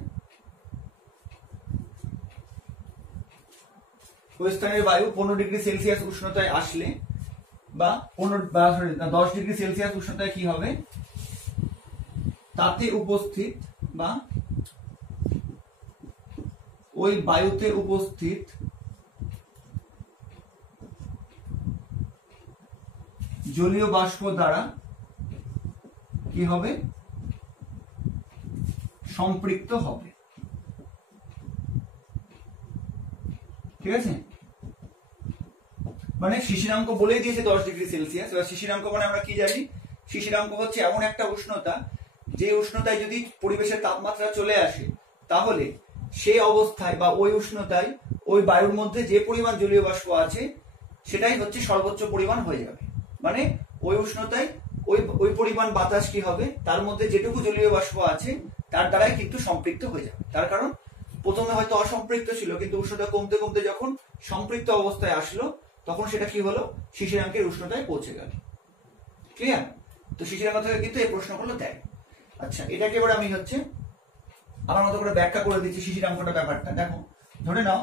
ওই স্থানের বায়ু 15 ডিগ্রি সেলসিয়াস উষ্ণতায় আসলে, বা 10 ডিগ্রি সেলসিয়াস উষ্ণতায় কি হবে, তাতে উপস্থিত বা ওই বায়ুতে উপস্থিত জলীয় বাষ্প দ্বারা কি হবে, সম্পৃক্ত হবে। ঠিক আছে, মানে শিশিরাঙ্ক বলেই দিয়েছে 10 ডিগ্রি সেলসিয়াস। এবার শিশিরাঙ্ক মানে আমরা কি জানি, শিশিরাঙ্ক হচ্ছে এমন একটা উষ্ণতা, যে উষ্ণতায় যদি পরিবেশের তাপমাত্রা চলে আসে, তাহলে সেই অবস্থায় বা ওই উষ্ণতায় ওই বায়ুর মধ্যে যে পরিমাণ জলীয় বাষ্প আছে সেটাই হচ্ছে সর্বোচ্চ পরিমাণ হয়ে যাবে। মানে ওই উষ্ণতায় ওই পরিমাণ বাতাস কি হবে, তার মধ্যে যেটুকু জলীয় বাষ্প আছে তার দ্বারাই কিন্তু সম্পৃক্ত হয়ে যাবে। তার কারণ প্রথমে হয়তো অসম্পৃক্ত ছিল, কিন্তু উষ্ণতা কমতে কমতে যখন সম্পৃক্ত অবস্থায় আসলো, তখন সেটা কি হলো, শিশিরাঙ্কের উষ্ণতায় পৌঁছে গেল। ক্লিয়ার? তো শিশিরাঙ্ক থেকে কিন্তু এই প্রশ্নগুলো দেয়। আচ্ছা, এটাকে এবার আমি হচ্ছে আমার মতো করে ব্যাখ্যা করে দিচ্ছি শিশিরাঙ্কটা ব্যাপারটা। দেখো, ধরে নাও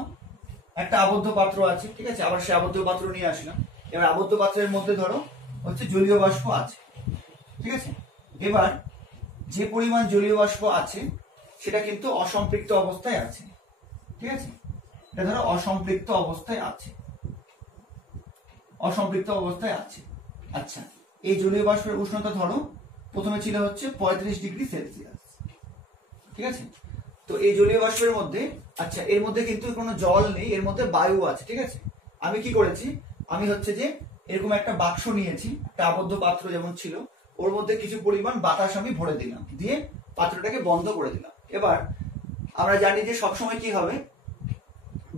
একটা আবদ্ধ পাত্র আছে, ঠিক আছে, আবার সে আবদ্ধ পাত্র নিয়ে আসলাম। এবার আবদ্ধ পাত্রের মধ্যে ধরো হচ্ছে জলীয় বাষ্প আছে। ঠিক আছে, এবার যে পরিমাণ জলীয় বাষ্প আছে সেটা কিন্তু অসম্পৃক্ত অবস্থায় আছে। ঠিক আছে, এটা ধরো অসম্পৃক্ত অবস্থায় আছে, অসম্পৃক্ত অবস্থায় আছে। আচ্ছা, এই জলীয় বাষ্পের উষ্ণতা ধরো প্রথমে ছিল হচ্ছে 35 ডিগ্রি সেলসিয়াস। ঠিক আছে, তো এই জলীয় বাষ্পের মধ্যে, আচ্ছা এর মধ্যে কিন্তু কোনো জল নেই, এর মধ্যে বায়ু আছে। ঠিক আছে, আমি কি করেছি, আমি হচ্ছে যে এরকম একটা বাক্স নিয়েছি, একটা আবদ্ধ পাত্র যেমন ছিল, ওর মধ্যে কিছু পরিমাণ বাতাস আমি ভরে দিলাম, দিয়ে পাত্রটাকে বন্ধ করে দিলাম। এবার আমরা জানি যে সবসময় কি হবে,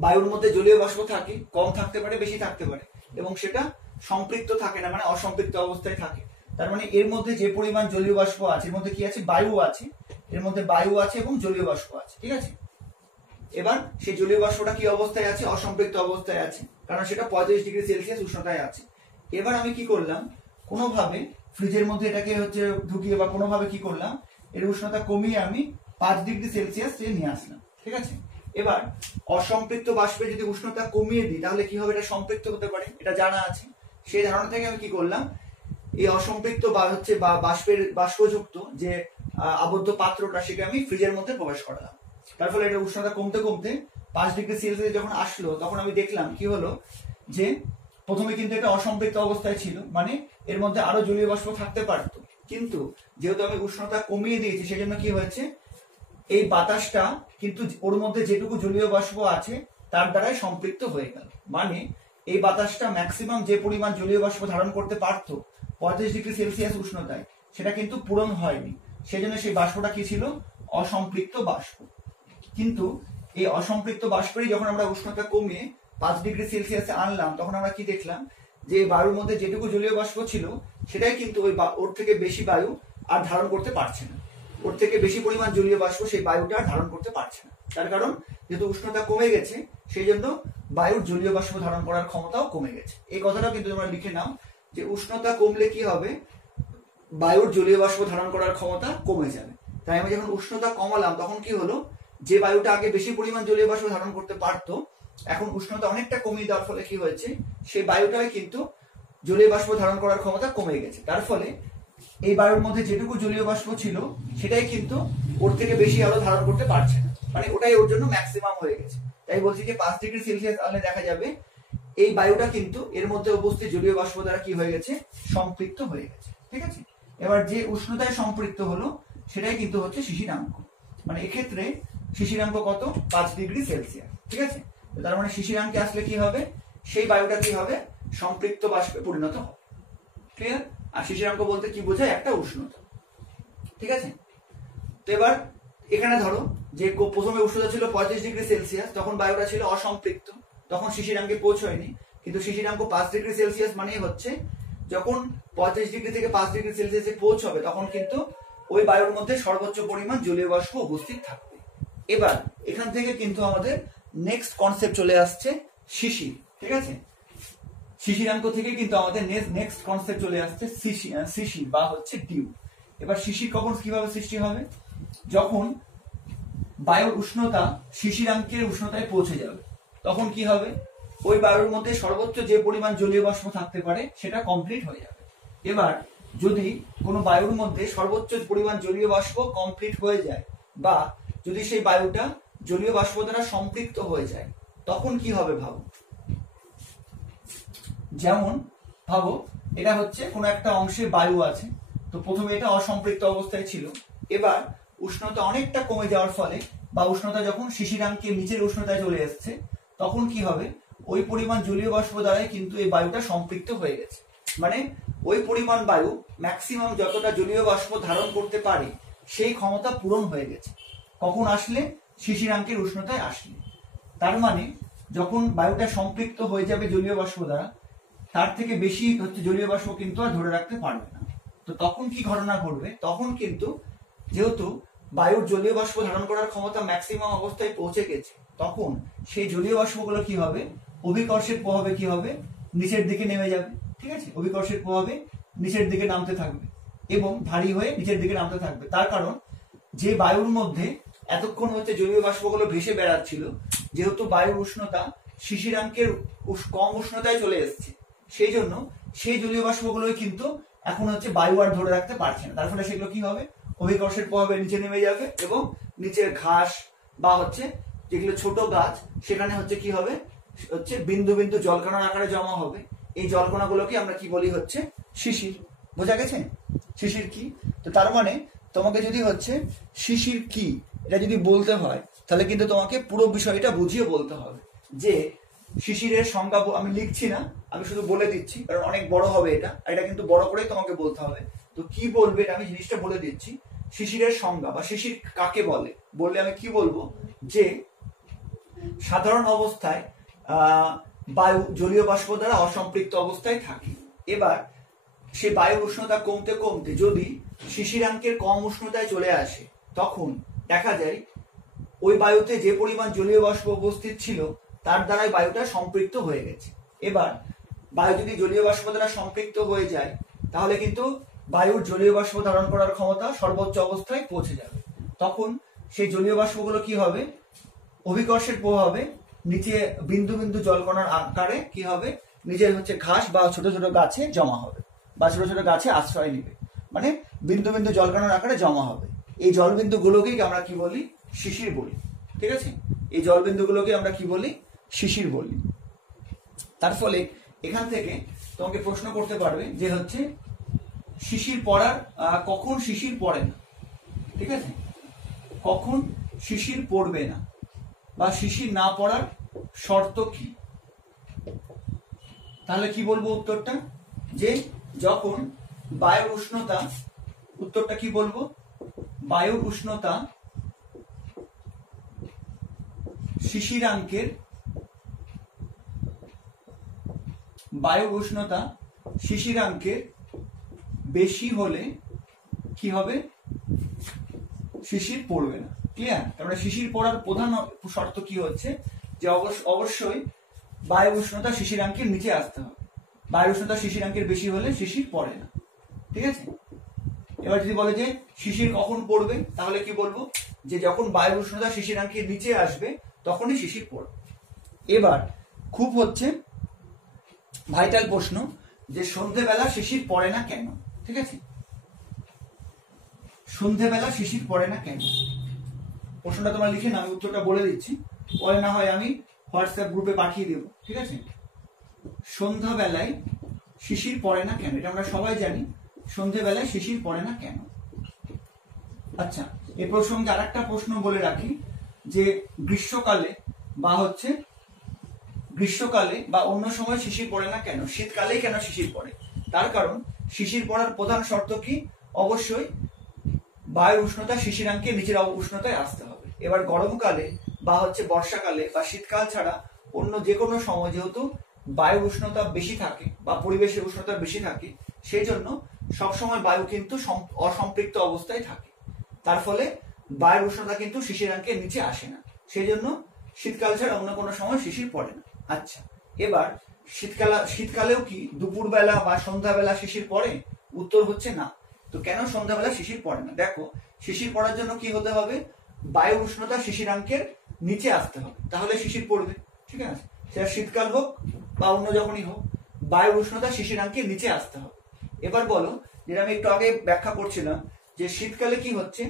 বায়ুর মধ্যে জলীয় বাষ্প থাকে, কম থাকতে পারে বেশি থাকতে পারে, এবং সেটা সম্পৃক্ত থাকে না, মানে অসম্পৃক্ত অবস্থায় থাকে। তার মানে এর মধ্যে যে পরিমাণ জলীয় বাষ্প আছে, এর মধ্যে কি আছে, বায়ু আছে, এর মধ্যে বায়ু আছে এবং জলীয় বাষ্প আছে। ঠিক আছে, এবার সেই জলীয় বাষ্পটা কি অবস্থায় আছে, অসম্পৃক্ত অবস্থায় আছে, কারণ সেটা 35 ডিগ্রি সেলসিয়াস উষ্ণতায় আছে। এবার আমি কি করলাম, কোনোভাবে ফ্রিজের মধ্যে এটাকে হচ্ছে ঢুকিয়ে বা কোনোভাবে কি করলাম, এর উষ্ণতা কমিয়ে আমি 5 ডিগ্রি সেলসিয়াস নিয়ে আসলাম। ঠিক আছে, এবার অসম্পৃক্ত বাষ্পে যদি উষ্ণতা কমিয়ে দিই তাহলে কি হবে, এটা সম্পৃক্ত হতে পারে, এটা জানা আছে। সেই ধারণা থেকে আমি কি করলাম, এই অসম্পৃক্ত বা হচ্ছে বা বাষ্পযুক্ত যে আবদ্ধ পাত্রটা, সেটা আমি ফ্রিজের মধ্যে প্রবেশ করালাম। তার ফলে এটা উষ্ণতা কমতে কমতে 5 ডিগ্রি সেলসিয়াস যখন আসলো, তখন আমি দেখলাম কি হলো, যে প্রথমে কিন্তু এটা অসম্পৃক্ত অবস্থায় ছিল, মানে এর মধ্যে আরো জলীয় বাষ্প থাকতে পারতো, কিন্তু যেহেতু আমি উষ্ণতা কমিয়ে দিয়েছি, সেই জন্য কি হয়েছে, এই বাতাসটা কিন্তু ওর মধ্যে যেটুকু জলীয় বাষ্প আছে তার দ্বারাই সম্পৃক্ত হয়ে গেল। মানে এই বাতাসটা ম্যাক্সিমাম যে পরিমাণ জলীয় বাষ্প ধারণ করতে পারতো 35 ডিগ্রি সেলসিয়াস উষ্ণতায়, সেটা কিন্তু পূরণ হয়নি। সেজন্য সেই বাষ্পটা কি ছিল, অসম্পৃক্ত বাষ্প। কিন্তু এই অসম্পৃক্ত বাষ্পেরই যখন আমরা উষ্ণতা কমিয়ে 5 ডিগ্রি সেলসিয়াসে আনলাম, তখন আমরা কি দেখলাম, যে বায়ুর মধ্যে যেটুকু জলীয় বাষ্প ছিল সেটাই কিন্তু ওর থেকে বেশি বায়ু আর ধারণ করতে পারছে না, ওর থেকে বেশি পরিমাণ জলীয় বাষ্প সেই বায়ুটা আর ধারণ করতে পারছে না। তার কারণ যেহেতু উষ্ণতা কমে গেছে, সেই জন্য বায়ুর জলীয় বাষ্প ধারণ করার ক্ষমতাও কমে গেছে। এই কথাটা কিন্তু তোমরা লিখে নাও যে উষ্ণতা কমলে কি হবে, বায়ুর জলীয় বাষ্প ধারণ করার ক্ষমতা কমে যাবে। তাই আমি যখন উষ্ণতা কমালাম তখন কি হলো, যে বায়ুটা আগে বেশি পরিমাণ জলীয় বাষ্প ধারণ করতে পারতো, এখন উষ্ণতা অনেকটা কমিয়ে দেওয়ার ফলে কি হয়েছে, সেই বায়ুটাই কিন্তু জলীয় বাষ্প ধারণ করার ক্ষমতা কমে গেছে। তার ফলে এই বায়ুর মধ্যে যেটুকু জলীয় বাষ্প ছিল সেটাই কিন্তু ওর থেকে বেশি আলো ধারণ করতে পারছে না, মানে ওটাই ওর জন্য ম্যাক্সিমাম হয়ে গেছে। তাই বলছি যে 5 ডিগ্রি সেলসিয়াস আলে দেখা যাবে এই বায়ুটা কিন্তু এর মধ্যে উপস্থিত জলীয় বাষ্প দ্বারা কি হয়ে গেছে, সম্পৃক্ত হয়ে গেছে। ঠিক আছে, এবার যে উষ্ণতায় সম্পৃক্ত হলো সেটাই কিন্তু হচ্ছে শিশিরাঙ্ক। মানে এক্ষেত্রে শিশিরাঙ্ক কত, 5 ডিগ্রি সেলসিয়াস। ঠিক আছে, তার মানে শিশিরাঙ্কে আসলে কি হবে, সেই বায়ুটা কি হবে, সম্পৃক্ত বাষ্পে পরিণত হবে। ক্লিয়ার? আর শিশিরাঙ্ক বলতে কি বোঝায়, একটা উষ্ণতা। ঠিক আছে, তো এবার এখানে ধরো যে প্রথমে উষ্ণতা ছিল 35 ডিগ্রি সেলসিয়াস, তখন বায়ুটা ছিল অসম্পৃক্ত, তখন শিশিরাঙ্কে পৌঁছয়নি। কিন্তু শিশিরাঙ্ক 5 ডিগ্রি সেলসিয়াস মানেই হচ্ছে যখন 35 ডিগ্রি থেকে 5 ডিগ্রি সেলসিয়াসে পৌঁছবে তখন কিন্তু ওই বায়ুর মধ্যে সর্বোচ্চ পরিমাণ জলীয় বাষ্প উপস্থিত থাকবে। এবার এখান থেকে কিন্তু আমাদের নেক্সট কনসেপ্ট চলে আসছে শিশির। ঠিক আছে, শিশিরাঙ্ক থেকে কিন্তু আমাদের নেক্সট কনসেপ্ট চলে আসছে শিশির বা হচ্ছে ডিউ। এবার শিশির কখন কিভাবে সৃষ্টি হবে, যখন বায়ুর উষ্ণতা শিশিরাঙ্কের উষ্ণতায় পৌঁছে যাবে তখন কি হবে, ওই বায়ুর মধ্যে সর্বোচ্চ যে পরিমাণ জলীয় বাষ্প থাকতে পারে সেটা কমপ্লিট হয়ে যাবে। এবার যদি কোনো বায়ুর মধ্যে সর্বোচ্চ পরিমাণ জলীয় বাষ্প কমপ্লিট হয়ে যায়, বা যদি সেই বায়ুটা জলীয় বাষ্প দ্বারা সম্পৃক্ত হয়ে যায়, তখন কি হবে ভাবো। যেমন ভাবো এটা হচ্ছে কোনো একটা অংশে বায়ু আছে, তো প্রথমে এটা অসম্পৃক্ত অবস্থায় ছিল, এবার উষ্ণতা অনেকটা কমে যাওয়ার ফলে বা উষ্ণতা যখন শিশিরাঙ্কের নিচের উষ্ণতায় চলে এসছে, তখন কি হবে, ওই পরিমাণ জলীয় বাষ্প দ্বারাই কিন্তু এই বায়ুটা সম্পৃক্ত হয়ে গেছে। মানে ওই পরিমাণ বায়ু ম্যাক্সিমাম যতটা জলীয় বাষ্প ধারণ করতে পারে সেই ক্ষমতা পূরণ হয়ে গেছে। কখন আসলে, শিশিরাঙ্কের উষ্ণতায় আসলে। তার মানে যখন বায়ুটা সম্পৃক্ত হয়ে যাবে জলীয় বাষ্প দ্বারা, তার থেকে বেশি হচ্ছে জলীয় বাষ্প কিন্তু আর ধরে রাখতে পারবে না। তো তখন কি ঘটনা ঘটবে, তখন কিন্তু যেহেতু বায়ুর জলীয় বাষ্প ধারণ করার ক্ষমতা ম্যাক্সিমাম অবস্থায় পৌঁছে গেছে, তখন সেই জলীয় বাষ্পগুলো কি হবে, অভিকর্ষের প্রভাবে কি হবে, নিচের দিকে নেমে যাবে। ঠিক আছে, অভিকর্ষের প্রভাবে নিচের দিকে নামতে থাকবে এবং ভারী হয়ে নিচের দিকে নামতে থাকবে। তার কারণ যে বায়ুর মধ্যে এতক্ষণ হচ্ছে জলীয় বাষ্পগুলো ভেসে বেড়াচ্ছিল, যেহেতু বায়ুর উষ্ণতা শিশিরাঙ্কের কম উষ্ণতায় চলে এসেছে, সেই জন্য সেই জলীয় বাষ্পগুলোই কিন্তু এখন হচ্ছে বায়ু আর ধরে রাখতে পারছে না। তার ফলে সেগুলো কি হবে, অভিকর্ষের প্রভাবে নিচে নেমে যাবে এবং নিচের ঘাস বা হচ্ছে যেগুলো ছোট গাছ, সেখানে হচ্ছে কি হবে, হচ্ছে বিন্দু বিন্দু জলকণার আকারে জমা হবে। এই জলকণাগুলোকে আমরা কি বলি, হচ্ছে শিশির। বোঝা গেছে শিশির কি? তো তার মানে তোমাকে যদি হচ্ছে শিশির কি এটা যদি বলতে হয়, তাহলে কিন্তু তোমাকে পুরো বিষয়টা বুঝিয়ে বলতে হবে। যে শিশিরের সংজ্ঞা আমি লিখছি না, আমি শুধু বলে দিচ্ছি, কারণ অনেক বড় হবে এটা, এটা কিন্তু বড় করেই তোমাকে বলতে হবে। তো কি বলবে আমি জিনিসটা বলে দিচ্ছি। শিশিরের সংজ্ঞা বা শিশির কাকে বলে বললে আমি কি বলবো, যে সাধারণ অবস্থায় বায়ু জলীয় বাষ্প দ্বারা অসম্পৃক্ত অবস্থায় থাকে। এবার সে বায়ুর উষ্ণতা কমতে কমতে যদি শিশিরাঙ্কের কম উষ্ণতায় চলে আসে, তখন দেখা যায় ওই বায়ুতে যে পরিমাণ জলীয় বাষ্প উপস্থিত ছিল তার দ্বারাই বায়ুটা সম্পৃক্ত হয়ে গেছে। এবার বায়ু যদি জলীয় বাষ্প দ্বারা সম্পৃক্ত হয়ে যায়, তাহলে কিন্তু বায়ুর জলীয় বাষ্প ধারণ করার ক্ষমতা সর্বোচ্চ অবস্থায় পৌঁছে যাবে। তখন সেই জলীয় বাষ্পগুলো কি হবে, অভিকর্ষের প্রভাবে নিচে বিন্দু বিন্দু জলকণার আকারে কি হবে, নিজের হচ্ছে ঘাস বা ছোট ছোট গাছে জমা হবে বা ছোট ছোট গাছে আশ্রয় নেবে, মানে বিন্দু বিন্দু জলকণার আকারে জমা হবে। এই জলবিন্দু গুলোকেই আমরা কি বলি, শিশির বলি। ঠিক আছে, এই জলবিন্দু গুলোকে আমরা কি বলি, শিশির বলি। তার ফলে এখান থেকে তোমাকে প্রশ্ন করতে পারবে যে হচ্ছে শিশির পড়ার কখন শিশির পড়ে না। ঠিক আছে, কখন শিশির পড়বে না বা শিশির না পড়ার শর্ত কি, তাহলে কি বলবো উত্তরটা, যে যখন বায়ুর উষ্ণতা, উত্তরটা কি বলবো, বায়ুর উষ্ণতা শিশিরাঙ্কের, বায়ুর উষ্ণতা শিশিরাঙ্কের বেশি হলে কি হবে, শিশির পড়বে না। ক্লিয়ার? তারপরে শিশির পড়ার প্রধান শর্ত কি হচ্ছে, যে অবশ্যই বায়ু উষ্ণতা শিশিরাঙ্কের নিচে আসতে হবে। বায়ু উষ্ণতা শিশিরাঙ্কের বেশি হলে শিশির পড়ে না। ঠিক আছে? এবার যদি বলে যে শিশির কখন পড়বে, তাহলে কি বলবো, যে যখন বায়ু উষ্ণতা শিশিরাঙ্কের নিচে আসবে তখনই শিশির পড়বে। এবার খুব হচ্ছে ভাইটাল প্রশ্ন, যে সন্ধেবেলা শিশির পড়ে না কেন? ঠিক আছে, সন্ধেবেলা শিশির পড়ে না কেন? প্রশ্নটা তোমরা লিখে না, আমি উত্তরটা বলে দিচ্ছি, পরে না হয় আমি হোয়াটসঅ্যাপ গ্রুপে পাঠিয়ে দেবো। ঠিক আছে, সন্ধ্যাবেলায় শিশির পড়ে না কেন, এটা আমরা সবাই জানি, সন্ধেবেলায় শিশির পড়ে না কেন। আচ্ছা, এই প্রসঙ্গে আর একটা প্রশ্ন বলে রাখি, যে গ্রীষ্মকালে বা অন্য সময় শিশির পড়ে না কেন, শীতকালেই কেন শিশির পড়ে? তার কারণ শিশির পড়ার প্রধান শর্ত কি, অবশ্যই বায়ুর উষ্ণতা শিশিরাঙ্কের নিচের উষ্ণতায় আসতে হবে। এবার গরমকালে বা বর্ষাকালে বা শীতকাল ছাড়া অন্য যে কোনো সময় যেহেতু বায়ুর উষ্ণতা বেশি থাকে বা পরিবেশের উষ্ণতা বেশি থাকে, সেই জন্য সবসময় বায়ু কিন্তু অসম্পৃক্ত অবস্থায় থাকে। তার ফলে বায়ুর উষ্ণতা কিন্তু শিশিরাঙ্কের নিচে আসে না, সেই জন্য শীতকাল ছাড়া অন্য কোনো সময় শিশির পড়ে না। আচ্ছা, এবার শীতকালেও কি দুপুরবেলা বা সন্ধ্যাবেলা শিশির পড়ে? উত্তর হচ্ছে না। তো কেন সন্ধ্যাবেলা শিশির পড়ে না? দেখো, শিশির পড়ার জন্য কি হতে হবে, বায়ু উষ্ণতা শিশিরাঙ্কের নিচে আসতে হবে, তাহলে শিশির পড়বে। ঠিক আছে, সেটা শীতকাল হোক বা অন্য যখনই হোক, বায়ু উষ্ণতা শিশিরাঙ্কের নিচে আসতে হবে। এবার বলো, যেটা আমি একটু আগে ব্যাখ্যা করছিলাম, যে শীতকালে কি হচ্ছে,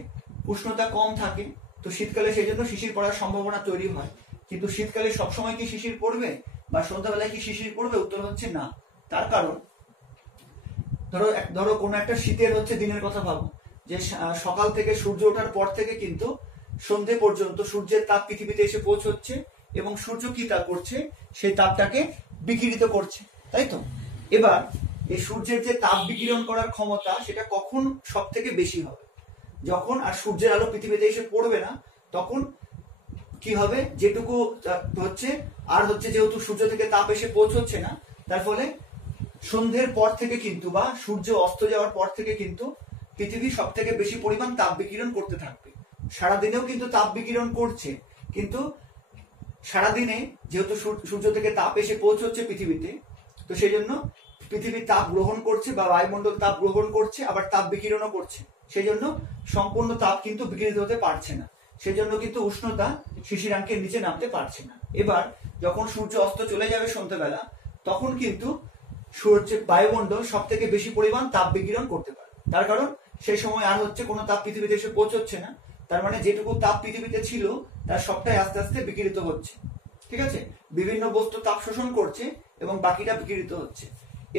উষ্ণতা কম থাকে, তো শীতকালে সেই জন্য শিশির পড়ার সম্ভাবনা তৈরি হয়। কিন্তু শীতকালে সবসময় কি শিশির পড়বে বা সন্ধ্যাবেলায় কি শিশির পড়বে? উত্তর হচ্ছে না। তার কারণ ধরো কোনো একটা শীতের দিনের কথা ভাবো, যে সকাল থেকে সূর্য ওঠার পর থেকে কিন্তু সন্ধে পর্যন্ত সূর্যের তাপ পৃথিবীতে এসে পৌঁছচ্ছে, এবং সূর্য কি তাপ করছে, সেই তাপটাকে বিকিরিত করছে, তাই তো? এবার এই সূর্যের যে তাপ বিকিরণ করার ক্ষমতা, সেটা কখন সব থেকে বেশি হবে? যখন আর সূর্যের আলো পৃথিবীতে এসে পড়বে না, তখন কি হবে, যেটুকু যেহেতু সূর্য থেকে তাপ এসে পৌঁছচ্ছে না, তার ফলে সন্ধ্যের পর থেকে কিন্তু বা সূর্য অস্ত যাওয়ার পর থেকে কিন্তু পৃথিবী সব থেকে বেশি পরিমাণ তাপ বিকিরণ করতে থাকবে। সারাদিনেও কিন্তু তাপ বিকিরণ করছে, কিন্তু সারাদিনে যেহেতু সূর্য থেকে তাপ এসে পৌঁছচ্ছে পৃথিবীতে, তো সেই জন্য পৃথিবী তাপ গ্রহণ করছে বা বায়ুমণ্ডল তাপ গ্রহণ করছে, আবার তাপ বিকিরণও করছে, সেই জন্য সম্পূর্ণ তাপ কিন্তু বিকিরিত হতে পারছে না, সেই জন্য কিন্তু উষ্ণতা শিশিরাঙ্কের নিচে নামতে পারছে না। এবার যখন সূর্য অস্ত চলে যাবে সন্ধ্যাবেলা, তখন কিন্তু বায়ুমণ্ডল সব থেকে বেশি পরিমাণ তাপ বিকিরণ করতে পারে। তার কারণ সেই সময় আর কোনো তাপ পৃথিবীতে এসে পৌঁছচ্ছে না, তার মানে যেটুকু তাপ পৃথিবীতে ছিল তার সবটাই আস্তে আস্তে বিকিরিত হচ্ছে। ঠিক আছে, বিভিন্ন বস্তু তাপ শোষণ করছে এবং বাকিটা বিকিরিত হচ্ছে।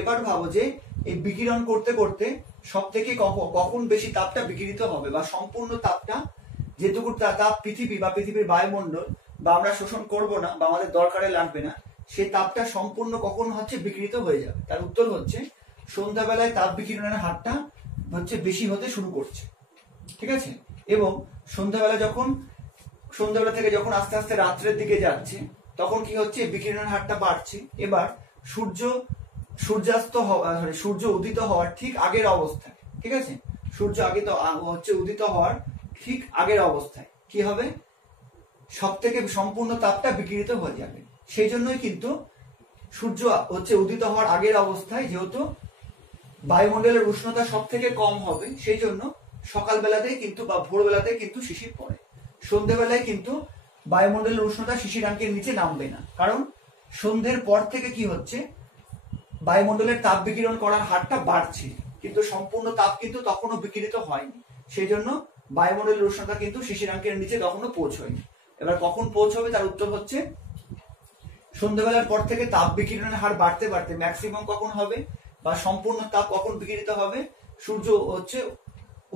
এবার ভাবো যে এই বিকিরণ করতে করতে সব থেকে কখন বেশি তাপটা বিকিরিত হবে, বা সম্পূর্ণ তাপটা যেটুকু তাপ পৃথিবী বা পৃথিবীর বায়ুমণ্ডল বা আমরা শোষণ করব না বা আমাদের দরকারে লাগবে না, সেই তাপটা সম্পূর্ণ কখন বিকিরিত হয়ে যাবে? তার উত্তর হচ্ছে সন্ধ্যাবেলায় তাপ বিকিরণের হারটা বেশি হতে শুরু করছে। ঠিক আছে, এবং সন্ধ্যাবেলা থেকে যখন আস্তে আস্তে রাত্রের দিকে যাচ্ছে, তখন কি হচ্ছে, বিকিরণের হারটা বাড়ছে। এবার সূর্য উদিত হওয়ার ঠিক আগের অবস্থায়, ঠিক আছে, সূর্য উদিত হওয়ার ঠিক আগের অবস্থায় কি হবে, সব থেকে সম্পূর্ণ তাপটা বিকিরিত হয়ে যাবে। সেই জন্যই কিন্তু সূর্য উদিত হওয়ার আগের অবস্থায় যেহেতু বায়ুমণ্ডলের উষ্ণতা সব থেকে কম হবে, সেই জন্য সকালবেলাতেই কিন্তু বা ভোরবেলাতেই কিন্তু শিশির পড়ে। সন্ধ্যেবেলায় কিন্তু বায়ুমণ্ডলের উষ্ণতা শিশিরাঙ্কের নিচে নামবে না, কারণ সন্ধ্যের পর থেকে কি হচ্ছে, বায়ুমণ্ডলের তাপ বিকিরণ করার হারটা বাড়ছে, কিন্তু সম্পূর্ণ তাপ কিন্তু তখনও বিকিরিত হয়নি, সেই জন্য বায়ুমণ্ডলের উষ্ণতা কিন্তু শিশিরাঙ্কের নিচে তখনও পৌঁছয়নি। এবার কখন পৌঁছবে? তার উত্তর হচ্ছে সন্ধ্যাবেলার পর থেকে তাপ বিকিরণের হার বাড়তে বাড়তে ম্যাক্সিমাম কখন হবে বা সম্পূর্ণ তাপ কখন বিকিরিত হবে, সূর্য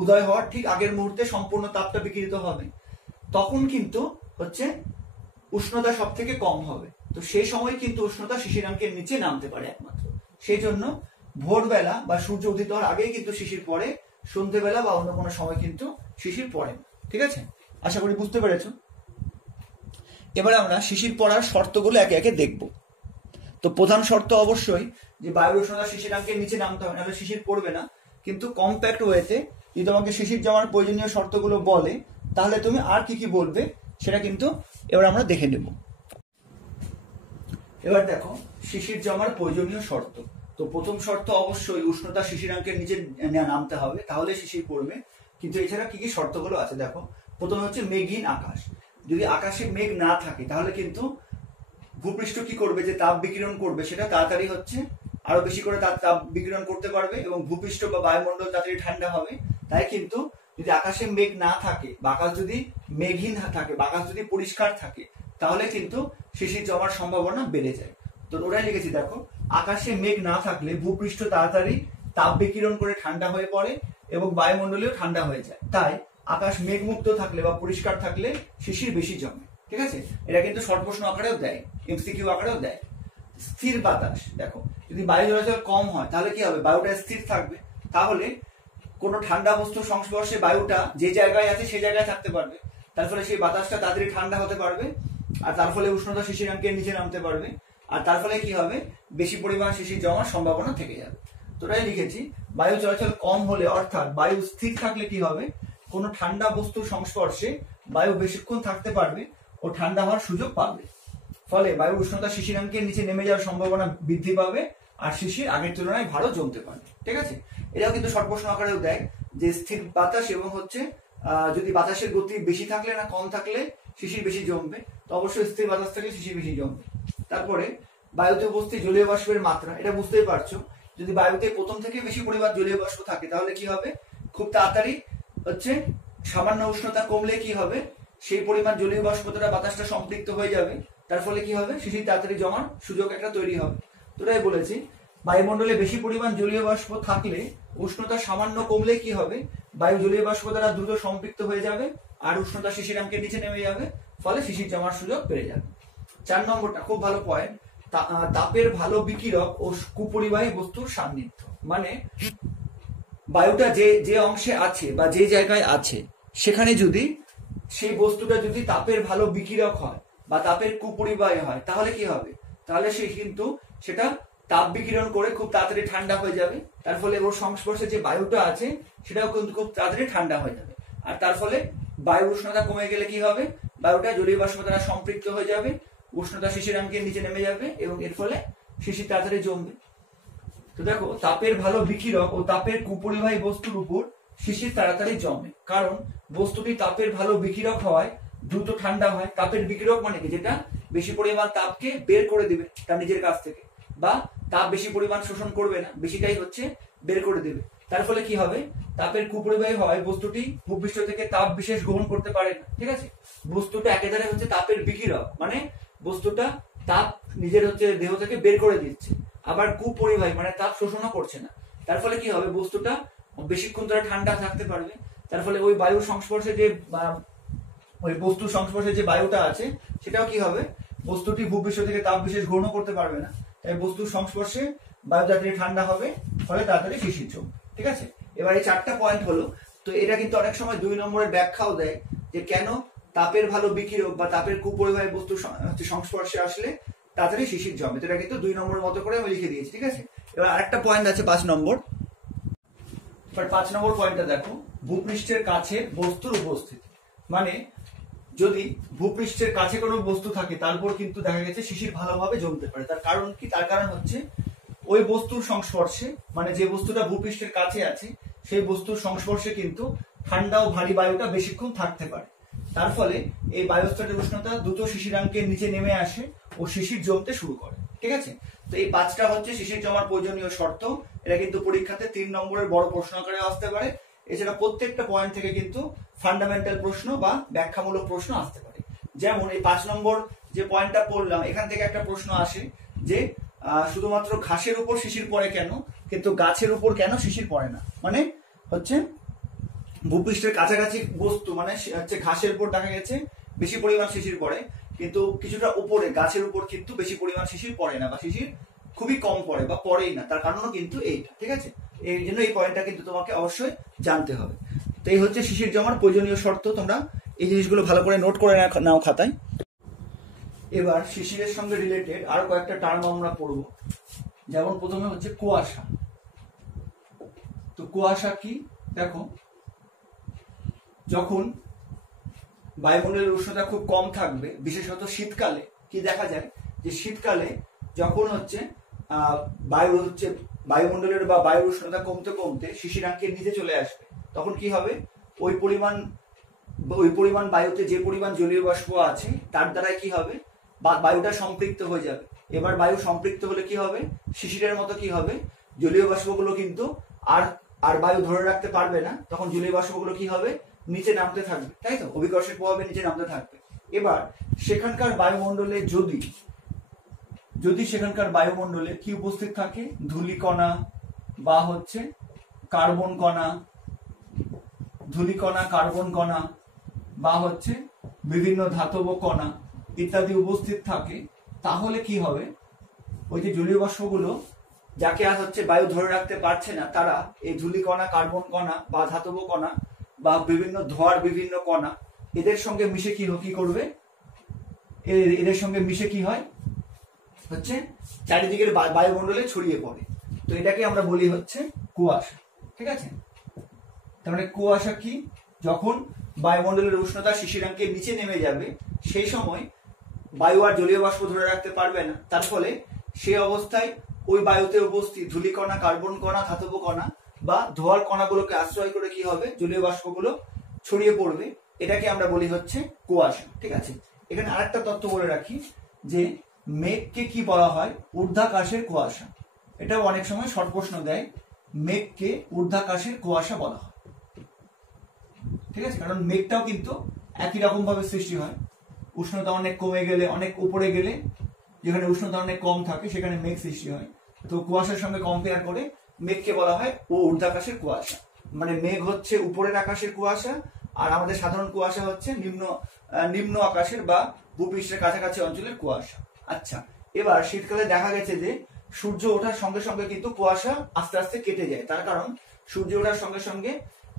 উদয় হওয়ার ঠিক আগের মুহূর্তে সম্পূর্ণ তাপটা বিকিরিত হবে, তখন কিন্তু উষ্ণতা সব থেকে কম হবে। তো সেই সময় কিন্তু উষ্ণতা শিশিরাঙ্কের নিচে নামতে পারে একমাত্র। সেই জন্য ভোরবেলা বা সূর্য উদিত হওয়ার আগেই কিন্তু শিশির পড়ে, সন্ধ্যেবেলা বা অন্য কোনো সময় কিন্তু শিশির পড়ে না। ঠিক আছে, আশা করি বুঝতে পেরেছো। এবারে আমরা শিশির পড়ার শর্তগুলো একে একে দেখব। তো প্রধান শর্ত অবশ্যই যে বায়ুর উষ্ণতা শিশিরাঙ্কের নিচে নামতে হবে, নাহলে শিশির পড়বে না। কিন্তু কম্প্যাক্ট ওয়েতে যদি তোমাকে শিশির জমার প্রয়োজনীয় শর্তগুলো বলে তাহলে তুমি আর কি কি বলবে সেটা কিন্তু এবার আমরা দেখে নেব। এবার দেখো শিশির জমার প্রয়োজনীয় শর্ত। তো প্রথম শর্ত অবশ্যই উষ্ণতা শিশিরাঙ্কের নিচে নামতে হবে, তাহলে শিশির পড়বে। কিন্তু এছাড়া কি কি শর্তগুলো আছে দেখো। প্রথমে হচ্ছে মেঘহীন আকাশ। যদি আকাশে মেঘ না থাকে তাহলে কিন্তু ভূপৃষ্ঠ কি করবে, যে তাপ বিকিরণ করবে সেটা তাড়াতাড়ি হচ্ছে আরো বেশি করে তাপ বিকিরণ করতে পারবে এবং ভূপৃষ্ঠ বা বায়ুমণ্ডল তাড়াতাড়ি ঠান্ডা হবে। তাই কিন্তু যদি আকাশে মেঘ না থাকে বা আকাশ যদি মেঘহীন থাকে বা আকাশ যদি পরিষ্কার থাকে তাহলে কিন্তু শিশির জমার সম্ভাবনা বেড়ে যায়। তো ওটাই লিখেছি দেখো, আকাশে মেঘ না থাকলে ভূপৃষ্ঠ তাড়াতাড়ি তাপ বিকিরণ করে ঠান্ডা হয়ে পড়ে এবং বায়ুমণ্ডলেও ঠান্ডা হয়ে যায়। তাই আকাশ মেঘমুক্ত থাকলে বা পরিষ্কার থাকলে শিশির বেশি জমে। ঠিক আছে, এটা কিন্তু শর্ট প্রশ্ন আকারেও দেয়, এমসিকিউ আকারেও দেয়। স্থির বাতাস, দেখো যদি বায়ু চলাচল কম হয় তাহলে কি হবে, বায়ুটা স্থির থাকবে, তাহলে কোনো ঠান্ডা বস্তুর সংস্পর্শে বায়ুটা যে জায়গায় আছে সেই জায়গায় থাকতে পারবে, তার ফলে সেই বাতাসটা তাড়াতাড়ি ঠান্ডা হতে পারবে আর তার ফলে উষ্ণতা শিশিরাঙ্কের নিচে নামতে পারবে আর তার ফলে কি হবে, বেশি পরিমাণ শিশির জমার সম্ভাবনা থেকে যাবে। তো তাই লিখেছি বায়ু চলাচল কম হলে অর্থাৎ বায়ু স্থির থাকলে কি হবে, কোনো ঠান্ডা বস্তুর সংস্পর্শে বায়ু বেশিক্ষণ থাকতে পারবে ও ঠান্ডা হওয়ার সুযোগ পাবে, ফলে বায়ুর উষ্ণতা শিশিরাঙ্কের নিচে নেমে যাওয়ার সম্ভাবনা বৃদ্ধি পাবে আর শিশির আগের তুলনায় ভালো জমতে পারবে। ঠিক আছে, এটাও কিন্তু শর্ট প্রশ্ন আকারেও দেয় যে স্থির বাতাস এবং হচ্ছে যদি বাতাসের গতি বেশি থাকলে না কম থাকলে শিশির বেশি জমবে, তো অবশ্যই স্থির বাতাস থাকলে শিশির বেশি জমবে। তারপরে বায়ুতে উপস্থিত জলীয় বাষ্পের মাত্রা, এটা বুঝতেই পারছো, যদি বায়ুতে প্রথম থেকে বেশি পরিমাণ জলীয় বাষ্প থাকে তাহলে কি হবে, খুব তাড়াতাড়ি হচ্ছে সামান্য উষ্ণতা কমলে কি হবে, সেই পরিমাণ জলীয় বাষ্প দ্বারা বাতাসটা সম্পৃক্ত হয়ে যাবে, তার ফলে কি হবে, শিশির তাড়াতাড়ি জমার সুযোগ একটা তৈরি হবে। তোরাই বলেছি বায়ুমণ্ডলে বেশি পরিমাণ জলীয় বাষ্প থাকলে উষ্ণতা সামান্য কমলে কি হবে, বায়ু জলীয় বাষ্প দ্বারা দ্রুত সম্পৃক্ত হয়ে যাবে আর উষ্ণতা শিশিরাঙ্কের নিচে নেমে যাবে, ফলে শিশির জমার সুযোগ বেড়ে যাবে। 4 নম্বরটা খুব ভালো পয়েন্ট, তাপের ভালো বিকিরক ও কুপরিবাহী বস্তুর সান্নিধ্য। মানে বায়ুটা যে অংশে আছে বা যে জায়গায় আছে সেখানে যদি সেই বস্তুটা যদি তাপের ভালো বিকিরক হয় বা তাপের কুপরিবাহী হয় তাহলে কি হবে, তাহলে সে কিন্তু সেটা তাপ বিকিরণ করে খুব তাড়াতাড়ি ঠান্ডা হয়ে যাবে, তার ফলে ওর সংস্পর্শে যে বায়ুটা আছে সেটাও কিন্তু খুব তাড়াতাড়ি ঠান্ডা হয়ে যাবে আর তার ফলে বায়ুর উষ্ণতা কমে গেলে কি হবে, বায়ুটা জলীয় বাষ্প দ্বারা সম্পৃক্ত হয়ে যাবে, উষ্ণতা শিশিরাঙ্কের নিচে নেমে যাবে এবং এর ফলে শিশির তাড়াতাড়ি জমবে। তো দেখো তাপের ভালো বিকিরক ও তাপের কুপরিবাহী বস্তুর উপর শিশির তাড়াতাড়ি জমে, কারণ বস্তুটি তাপের ভালো বিকিরক হওয়ায় দ্রুত ঠান্ডা হয়। তাপের বিকিরক মানে কি, যেটা বেশি পরিমাণ তাপকে বের করে দিবে তার নিজের কাছ থেকে, বা তাপ বেশি পরিমাণ শোষণ করবে না, বেশিটাই হচ্ছে বের করে দেবে, তার ফলে কি হবে, তাপের কুপরিবাহী হয় বস্তুটি ভূপৃষ্ঠ থেকে তাপ বিশেষ গ্রহণ করতে পারে না। ঠিক আছে, বস্তুটা একেবারে হচ্ছে তাপের বিকিরক, মানে বস্তুটা তাপ নিজের হচ্ছে দেহ থেকে বের করে দিচ্ছে, আবার কুপরিবাহী মানে তাপ শোষণও করছে না, তার ফলে কি হবে, বস্তুটা বেশিক্ষণ ধরে ঠান্ডা থাকতে পারবে, তার ফলে ওই বায়ুর সংস্পর্শে যে ওই বস্তুর সংস্পর্শে যে বায়ুটা আছে সেটাও কি হবে, বস্তুটি ভূপৃষ্ঠ থেকে তাপ বিশেষ গ্রহণ করতে পারবে না, তাই বস্তুর সংস্পর্শে বায়ু তাড়াতাড়ি ঠান্ডা হবে, ফলে তাড়াতাড়ি শিশির জমবে। ঠিক আছে, এবার এই 4টা পয়েন্ট হলো। তো এটা কিন্তু অনেক সময় 2 নম্বরের ব্যাখ্যাও দেয় যে কেন তাপের ভালো বিকিরক বা তাপের কুপরিবাহী বস্তুর সংস্পর্শে আসলে তাড়াতাড়ি শিশির জমে। তো এটা কিন্তু 2 নম্বরের মতো করে আমি লিখে দিয়েছি। ঠিক আছে, এবার আরেকটা পয়েন্ট আছে 5 নম্বর। এবার 5 নম্বর পয়েন্টটা দেখো, ভূপৃষ্ঠের কাছে বস্তুর উপস্থিতি। মানে যদি ভূপৃষ্ঠের কাছে কোনো বস্তু থাকে তারপর কিন্তু দেখা গেছে শিশির ভালোভাবে জমতে পারে। তার কারণ কি, তার কারণ হচ্ছে ওই বস্তুর সংস্পর্শে, মানে যে বস্তুটা ভূপৃষ্ঠের কাছে আছে সেই বস্তুর সংস্পর্শে কিন্তু ঠান্ডা ও ভারী বায়ুটা বেশিক্ষণ থাকতে পারে, তার ফলে এই বায়ুস্তরের উষ্ণতা দ্রুত শিশিরাঙ্কের নিচে নেমে আসে ও শিশির জমতে শুরু করে। ঠিক আছে, তো এই 5টা হচ্ছে শিশির জমার প্রয়োজনীয় শর্ত। এটা কিন্তু পরীক্ষাতে 3 নম্বরের বড় প্রশ্ন আকারে আসতে পারে। এছাড়া প্রত্যেকটা পয়েন্ট থেকে কিন্তু ফান্ডামেন্টাল প্রশ্ন বা ব্যাখ্যামূলক প্রশ্ন আসতে পারে। যেমন এই 5 নম্বর যে পয়েন্টটা পড়লাম, এখান থেকে একটা প্রশ্ন আসে যে শুধুমাত্র ঘাসের উপর শিশির পড়ে কেন, কিন্তু গাছের উপর কেন শিশির পড়ে না। মানে হচ্ছে ভূপৃষ্ঠের কাছাকাছি বস্তু মানে হচ্ছে ঘাসের উপর দেখা গেছে বেশি পরিমাণ শিশির পড়ে, কিন্তু কিছুটা উপরে গাছের উপর কিন্তু বেশি পরিমাণ শিশির পড়ে না বা শিশির খুবই কম পড়ে বা পড়েই না। তার কারণও কিন্তু এইটা। ঠিক আছে, এই জন্য এই পয়েন্টটা কিন্তু তোমাকে অবশ্যই জানতে হবে। তো এই হচ্ছে শিশির জমার প্রয়োজনীয় শর্ত। তোমরা এই জিনিসগুলো ভালো করে নোট করে নাও খাতায়। এবার শিশিরের সঙ্গে রিলেটেড আরো কয়েকটা টার্ম আমরা পড়ব। যেমন প্রথমে হচ্ছে কুয়াশা। তো কুয়াশা কি, দেখো যখন বায়ুমণ্ডলের উষ্ণতা খুব কম থাকবে, বিশেষত শীতকালে কি দেখা যায় যে শীতকালে যখন হচ্ছে বায়ুমণ্ডলের বা বায়ুর উষ্ণতা কমতে কমতে শিশিরাঙ্কের নিচে চলে আসবে, তখন কি হবে ওই পরিমাণ বায়ুতে যে পরিমাণ জলীয় বাষ্প আছে তার দ্বারা কি হবে বায়ুটা সম্পৃক্ত হয়ে যাবে। এবার বায়ু সম্পৃক্ত হলে কি হবে, শিশিরের মতো কি হবে, জলীয় বাষ্পগুলো কিন্তু আর বায়ু ধরে রাখতে পারবে না, তখন জলীয় বাষ্পগুলো কি হবে নিচে নামতে থাকবে, তাই তো, অভিকর্ষের প্রভাবে নিচে নামতে থাকবে। এবার সেখানকার বায়ুমণ্ডলে যদি সেখানকার বায়ুমণ্ডলে কি উপস্থিত থাকে, ধূলিকণা বা হচ্ছে কার্বন কণা বা হচ্ছে বিভিন্ন ধাতব কণা ইত্যাদি উপস্থিত থাকে, তাহলে কি হবে ওই যে জলীয় বাষ্পগুলো যাকে আর হচ্ছে বায়ু ধরে রাখতে পারছে না, তারা এই ধূলিকণা, কার্বন কণা বা ধাতব কণা বা বিভিন্ন ধোঁয়ার বিভিন্ন কণা এদের সঙ্গে মিশে কি করবে, এদের সঙ্গে মিশে কি হয় হচ্ছে চারিদিকের বায়ুমণ্ডলে ছড়িয়ে পড়ে। তো এটাকে আমরা বলি হচ্ছে কুয়াশা। ঠিক আছে, তার মানে কুয়াশা কি, যখন বায়ুমণ্ডলের উষ্ণতা শিশিরাঙ্কের নিচে নেমে যাবে সেই সময় বায়ু আর জলীয় বাষ্প ধরে রাখতে পারবে না, তার ফলে সেই অবস্থায় ওই বায়ুতে উপস্থিত ধূলিকণা, কার্বন কণা, ধাতব কণা বা ধোঁয়ার কণাগুলোকে আশ্রয় করে কি হবে জলীয় বাষ্পগুলো ছড়িয়ে পড়বে, এটাকে আমরা বলি হচ্ছে কুয়াশা। ঠিক আছে, এখানে আরেকটা তথ্য বলে রাখি যে মেঘকে কি বলা হয়, ঊর্ধ্বাকাশের কুয়াশা। এটাও অনেক সময় শর্ট প্রশ্ন দেয়, মেঘকে ঊর্ধ্বাকাশের কুয়াশা বলা হয়। ঠিক আছে, কারণ মেঘটাও কিন্তু একই রকম ভাবে সৃষ্টি হয়, উষ্ণতা অনেক কমে গেলে, অনেক উপরে গেলে, যেখানে উষ্ণতা অনেক কম থাকে সেখানে মেঘ সৃষ্টি হয়। তো কুয়াশার সঙ্গে কম্পেয়ার করে মেঘকে বলা হয় ঊর্ধ্বাকাশের কুয়াশা। মানে মেঘ হচ্ছে উপরের আকাশের কুয়াশা, আর আমাদের সাধারণ কুয়াশা হচ্ছে নিম্ন আকাশের বা ভূপৃষ্ঠের কাছাকাছি অঞ্চলের কুয়াশা। আচ্ছা, এবার শীতকালে দেখা গেছে যে সূর্য ওঠার সঙ্গে সঙ্গে কিন্তু কুয়াশা আস্তে আস্তে কেটে যায়, তার কারণ সূর্য ওঠার সঙ্গে সঙ্গে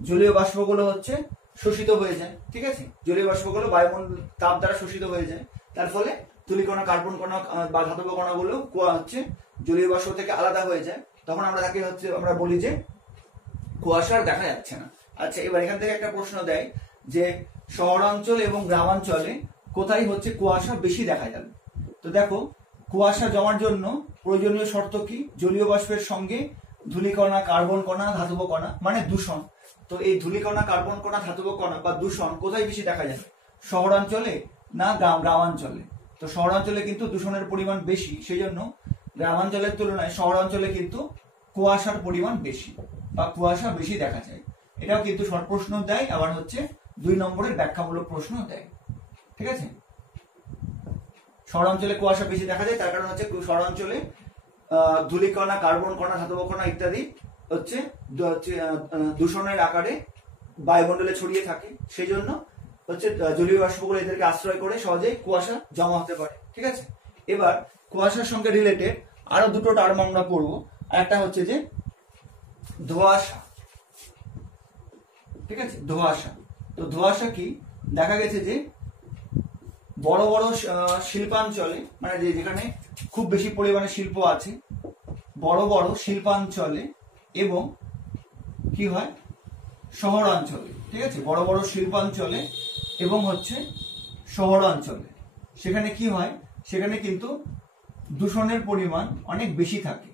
জলীয় বাষ্পগুলো হচ্ছে শোষিত হয়ে যায়। ঠিক আছে, জলীয় বাষ্পগুলো বায়ুমণ্ডল তাপ দ্বারা শোষিত হয়ে যায়, তার ফলে ধূলিকণা, কার্বন কণা বা ধাতব কণাগুলো হচ্ছে জলীয় বাষ্প থেকে আলাদা হয়ে যায়, তখন আমরা বলি যে কুয়াশা আর দেখা যাচ্ছে না। আচ্ছা, এবার এখান থেকে একটা প্রশ্ন দেয় যে শহরাঞ্চল এবং গ্রামাঞ্চলে কোথায় হচ্ছে কুয়াশা বেশি দেখা যাবে। তো দেখো, কুয়াশা জমার জন্য প্রয়োজনীয় শর্ত কি, জলীয় বাষ্পের সঙ্গে ধূলিকণা, কার্বন কণা, ধাতব কণা মানে দূষণ। তো এই ধূলিকণা, কার্বন কণা, ধাতব কণা বা দূষণ কোথায় বেশি দেখা যাবে, শহরাঞ্চলে না গ্রামাঞ্চলে? তো শহরাঞ্চলে কিন্তু দূষণের পরিমাণ বেশি, সেই জন্য গ্রামাঞ্চলের তুলনায় শহরাঞ্চলে কিন্তু কুয়াশার পরিমাণ বেশি বা কুয়াশা বেশি দেখা যায়। এটাও কিন্তু শর্ট প্রশ্ন দেয়, আবার হচ্ছে 2 নম্বরের ব্যাখ্যামূলক প্রশ্ন দেয়। ঠিক আছে, শহরাঞ্চলে কুয়াশা বেশি দেখা যায়, তার কারণ হচ্ছে শহরাঞ্চলে ধূলিকণা, কার্বন কণা, ধাতব কণা ইত্যাদি হচ্ছে দূষণের আকারে বায়ুমণ্ডলে ছড়িয়ে থাকে, সেই জন্য হচ্ছে জলীয় বাষ্পগুলো এদেরকে আশ্রয় করে সহজে কুয়াশা জমা হতে পারে। ঠিক আছে, এবার কুয়াশার সঙ্গে রিলেটেড আরো দুটো টার্ম আমরা পড়বো। একটা হচ্ছে যে ধোঁয়াশা। ঠিক আছে, ধোঁয়াশা। তো ধোঁয়াশা কি, দেখা গেছে যে বড় বড় শিল্পাঞ্চলে, মানে যেখানে খুব বেশি পরিমাণে শিল্প আছে, বড় বড় শিল্পাঞ্চলে এবং কি হয় শহরাঞ্চলে। ঠিক আছে, বড় বড় শিল্পাঞ্চলে এবং হচ্ছে শহরাঞ্চলে সেখানে কি হয়, সেখানে কিন্তু দূষণের পরিমাণ অনেক বেশি থাকে।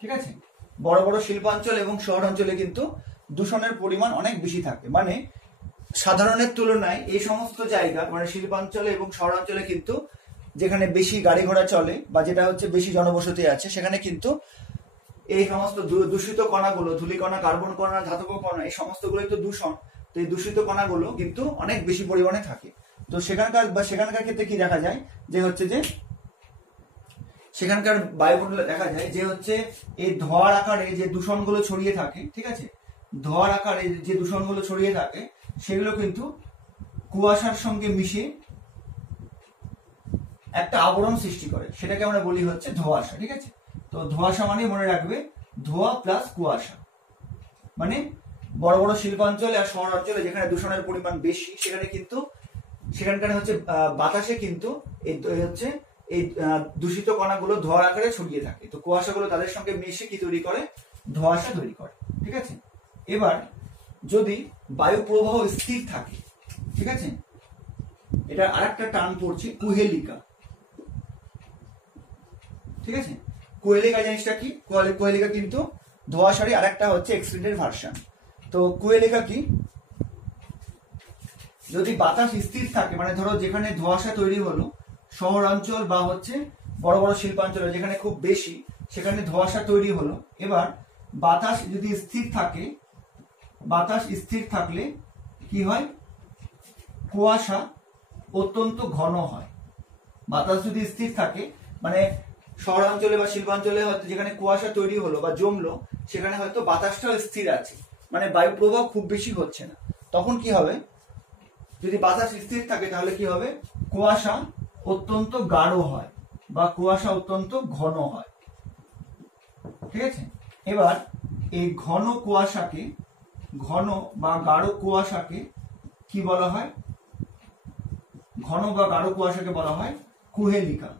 ঠিক আছে, বড় বড় শিল্পাঞ্চল এবং শহরাঞ্চলে কিন্তু দূষণের পরিমাণ অনেক বেশি থাকে, মানে সাধারণের তুলনায় এই সমস্ত জায়গা মানে শিল্পাঞ্চলে এবং শহরাঞ্চলে কিন্তু যেখানে বেশি গাড়ি ঘোড়া চলে বা যেটা হচ্ছে বেশি জনবসতি আছে, সেখানে কিন্তু এই সমস্ত দূষিত কণাগুলো, ধূলিকণা, কার্বন কণা, ধাতব কণা, এই সমস্তগুলোই তো দূষণ। তো এই দূষিত কণাগুলো কিন্তু অনেক বেশি পরিমাণে থাকে। তো সেখানকার ক্ষেত্রে কি দেখা যায় যে হচ্ছে যে সেখানকার বায়ুমণ্ডলে দেখা যায় যে হচ্ছে এই ধোঁয়ার আকারে যে দূষণগুলো ছড়িয়ে থাকে। ঠিক আছে, ধোঁয়ার আকারে যে দূষণগুলো ছড়িয়ে থাকে সেগুলো কিন্তু কুয়াশার সঙ্গে মিশে একটা আবরণ সৃষ্টি করে, সেটাকে আমরা বলি হচ্ছে ধোঁয়াশা। ঠিক আছে, তো ধোঁয়াশা মানে মনে রাখবে ধোঁয়া প্লাস কুয়াশা, মানে বড় বড় শিল্পাঞ্চলে আর শহরাঞ্চলে যেখানে দূষণের পরিমাণ বেশি, সেখানে কিন্তু সেখানকার হচ্ছে বাতাসে কিন্তু এই দূষিত কণাগুলো ধোঁয়ার আকারে ছড়িয়ে থাকে। তো কুয়াশাগুলো তাদের সঙ্গে মিশে কি তৈরি করে, ধোঁয়াশা তৈরি করে। ঠিক আছে, এবার যদি বায়ু প্রবাহ স্থির থাকে, ঠিক আছে, এটা আরেকটা টার্ম পড়ছে কুহেলিকা। ঠিক আছে, কুহেলিকা জিনিসটা কি? কুহেলিকা কিন্তু ধোঁয়াশারই আরেকটা হচ্ছে এক্সটেন্ডেড ভার্সন। তো কুহেলিকা কি? যদি বাতাস স্থির থাকে, মানে ধরো যেখানে ধোঁয়াশা তৈরি হলো শহরাঞ্চল বা হচ্ছে বড় বড় শিল্পাঞ্চলে যেখানে খুব বেশি, সেখানে ধোঁয়াশা তৈরি হলো। এবার বাতাস যদি স্থির থাকে, বাতাস স্থির থাকলে কি হয়? কুয়াশা অত্যন্ত ঘন হয়। বাতাস যদি স্থির থাকে, মানে শহরাঞ্চলে বা শিল্পাঞ্চলে হয়তো যেখানে কুয়াশা তৈরি হলো বা জমলো, সেখানে হয়তো বাতাসটা স্থির আছে, মানে বায়ু প্রবাহ খুব বেশি হচ্ছে না। তখন কি হবে? যদি বাতাস স্থির থাকে তাহলে কি হবে? কুয়াশা অত্যন্ত গাঢ় হয় বা কুয়াশা অত্যন্ত ঘন হয়। ঠিক আছে, এবার এই ঘন কুয়াশাকে, ঘন বা গাঢ় কুয়াশাকে কি বলা হয়? ঘন বা গাঢ় কুয়াশাকে বলা হয় কুহেলিকা।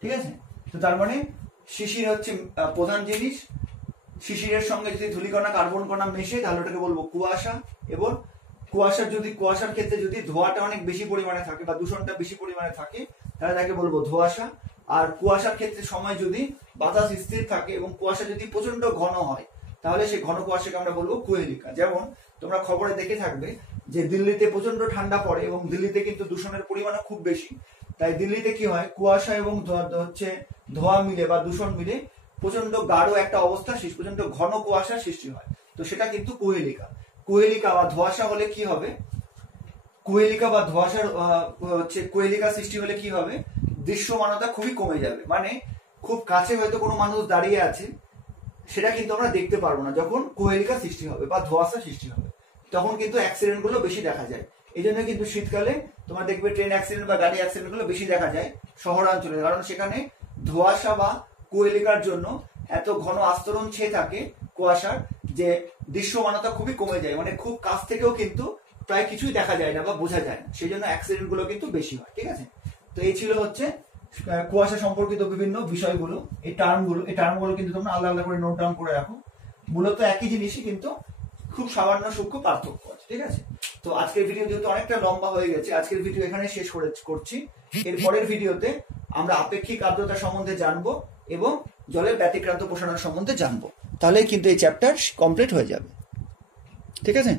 ঠিক আছে, তো তার মানে শিশির হচ্ছে প্রধান জিনিস। শিশিরের সঙ্গে যদি ধূলিকণা কার্বন কণা মেশে তাহলে ওটাকে বলবো কুয়াশা। এবং কুয়াশার ক্ষেত্রে যদি ধোঁয়াটা অনেক বেশি পরিমাণে থাকে বা দূষণটা বেশি পরিমাণে থাকে তাহলে তাকে বলবো ধোঁয়াশা। আর কুয়াশার ক্ষেত্রে সময় যদি বাতাস স্থির থাকে এবং কুয়াশা যদি প্রচন্ড ঘন হয় তাহলে সেই ঘন কুয়াশাকে আমরা বলবো কুহেলিকা। যেমন তোমরা খবরে দেখে থাকবে যে দিল্লিতে প্রচন্ড ঠান্ডা পড়ে এবং দিল্লিতে কিন্তু দূষণের পরিমাণও খুব বেশি। তাই দিল্লিতে কি হয়? কুয়াশা এবং হচ্ছে ধোঁয়া মিলে বা দূষণ মিলে প্রচন্ড গাঢ় একটা অবস্থা, প্রচন্ড ঘন কুয়াশার সৃষ্টি হয়। তো সেটা কিন্তু কুহেলিকা। কুহেলিকা বা ধোঁয়াশা হলে কি হবে? কুহেলিকা বা ধোঁয়াশার হচ্ছে কুহেলিকা সৃষ্টি হলে কি হবে? দৃশ্যমানতা খুবই কমে যাবে। মানে খুব কাছে হয়তো কোনো মানুষ দাঁড়িয়ে আছে, সেটা কিন্তু আমরা দেখতে পারবো না যখন কুহেলিকা সৃষ্টি হবে বা ধোঁয়াশা সৃষ্টি হবে। তখন কিন্তু অ্যাক্সিডেন্ট গুলো বেশি দেখা যায়। এই জন্য কিন্তু শীতকালে তোমার দেখবে ট্রেন অ্যাক্সিডেন্ট বা গাড়ি অ্যাক্সিডেন্ট গুলো বেশি দেখা যায় শহরাঞ্চলে, কারণ সেখানে ধোঁয়াশা বা কুহেলিকার জন্য এত ঘন আস্তরণ ছেয়ে থাকে কুয়াশার যে দৃশ্যমানতা খুবই কমে যায়। মানে খুব কাছ থেকেও কিন্তু প্রায় কিছুই দেখা যায় না বা বোঝা যায় না, সেই জন্য অ্যাক্সিডেন্ট গুলো কিন্তু বেশি হয়। ঠিক আছে, তো এই ছিল হচ্ছে কুয়াশা সম্পর্কিত বিভিন্ন বিষয়গুলো। এই টার্মগুলো কিন্তু তোমরা আলাদা আলাদা করে নোট ডাউন করে রাখো। মূলত একই জিনিসই কিন্তু খুব সামান্য সূক্ষ্ম পার্থক্য আছে। ঠিক আছে, তো আজকের ভিডিও যেহেতু অনেকটা লম্বা হয়ে গেছে, আজকের ভিডিও এখানে শেষ করছি। এর পরের ভিডিওতে আমরা আপেক্ষিক আর্দ্রতা সম্বন্ধে জানবো এবং জলের ব্যতিক্রান্ত প্রসারণ সম্বন্ধে জানবো। তাহলে কিন্তু এই চ্যাপ্টার কমপ্লিট হয়ে যাবে। ঠিক আছে।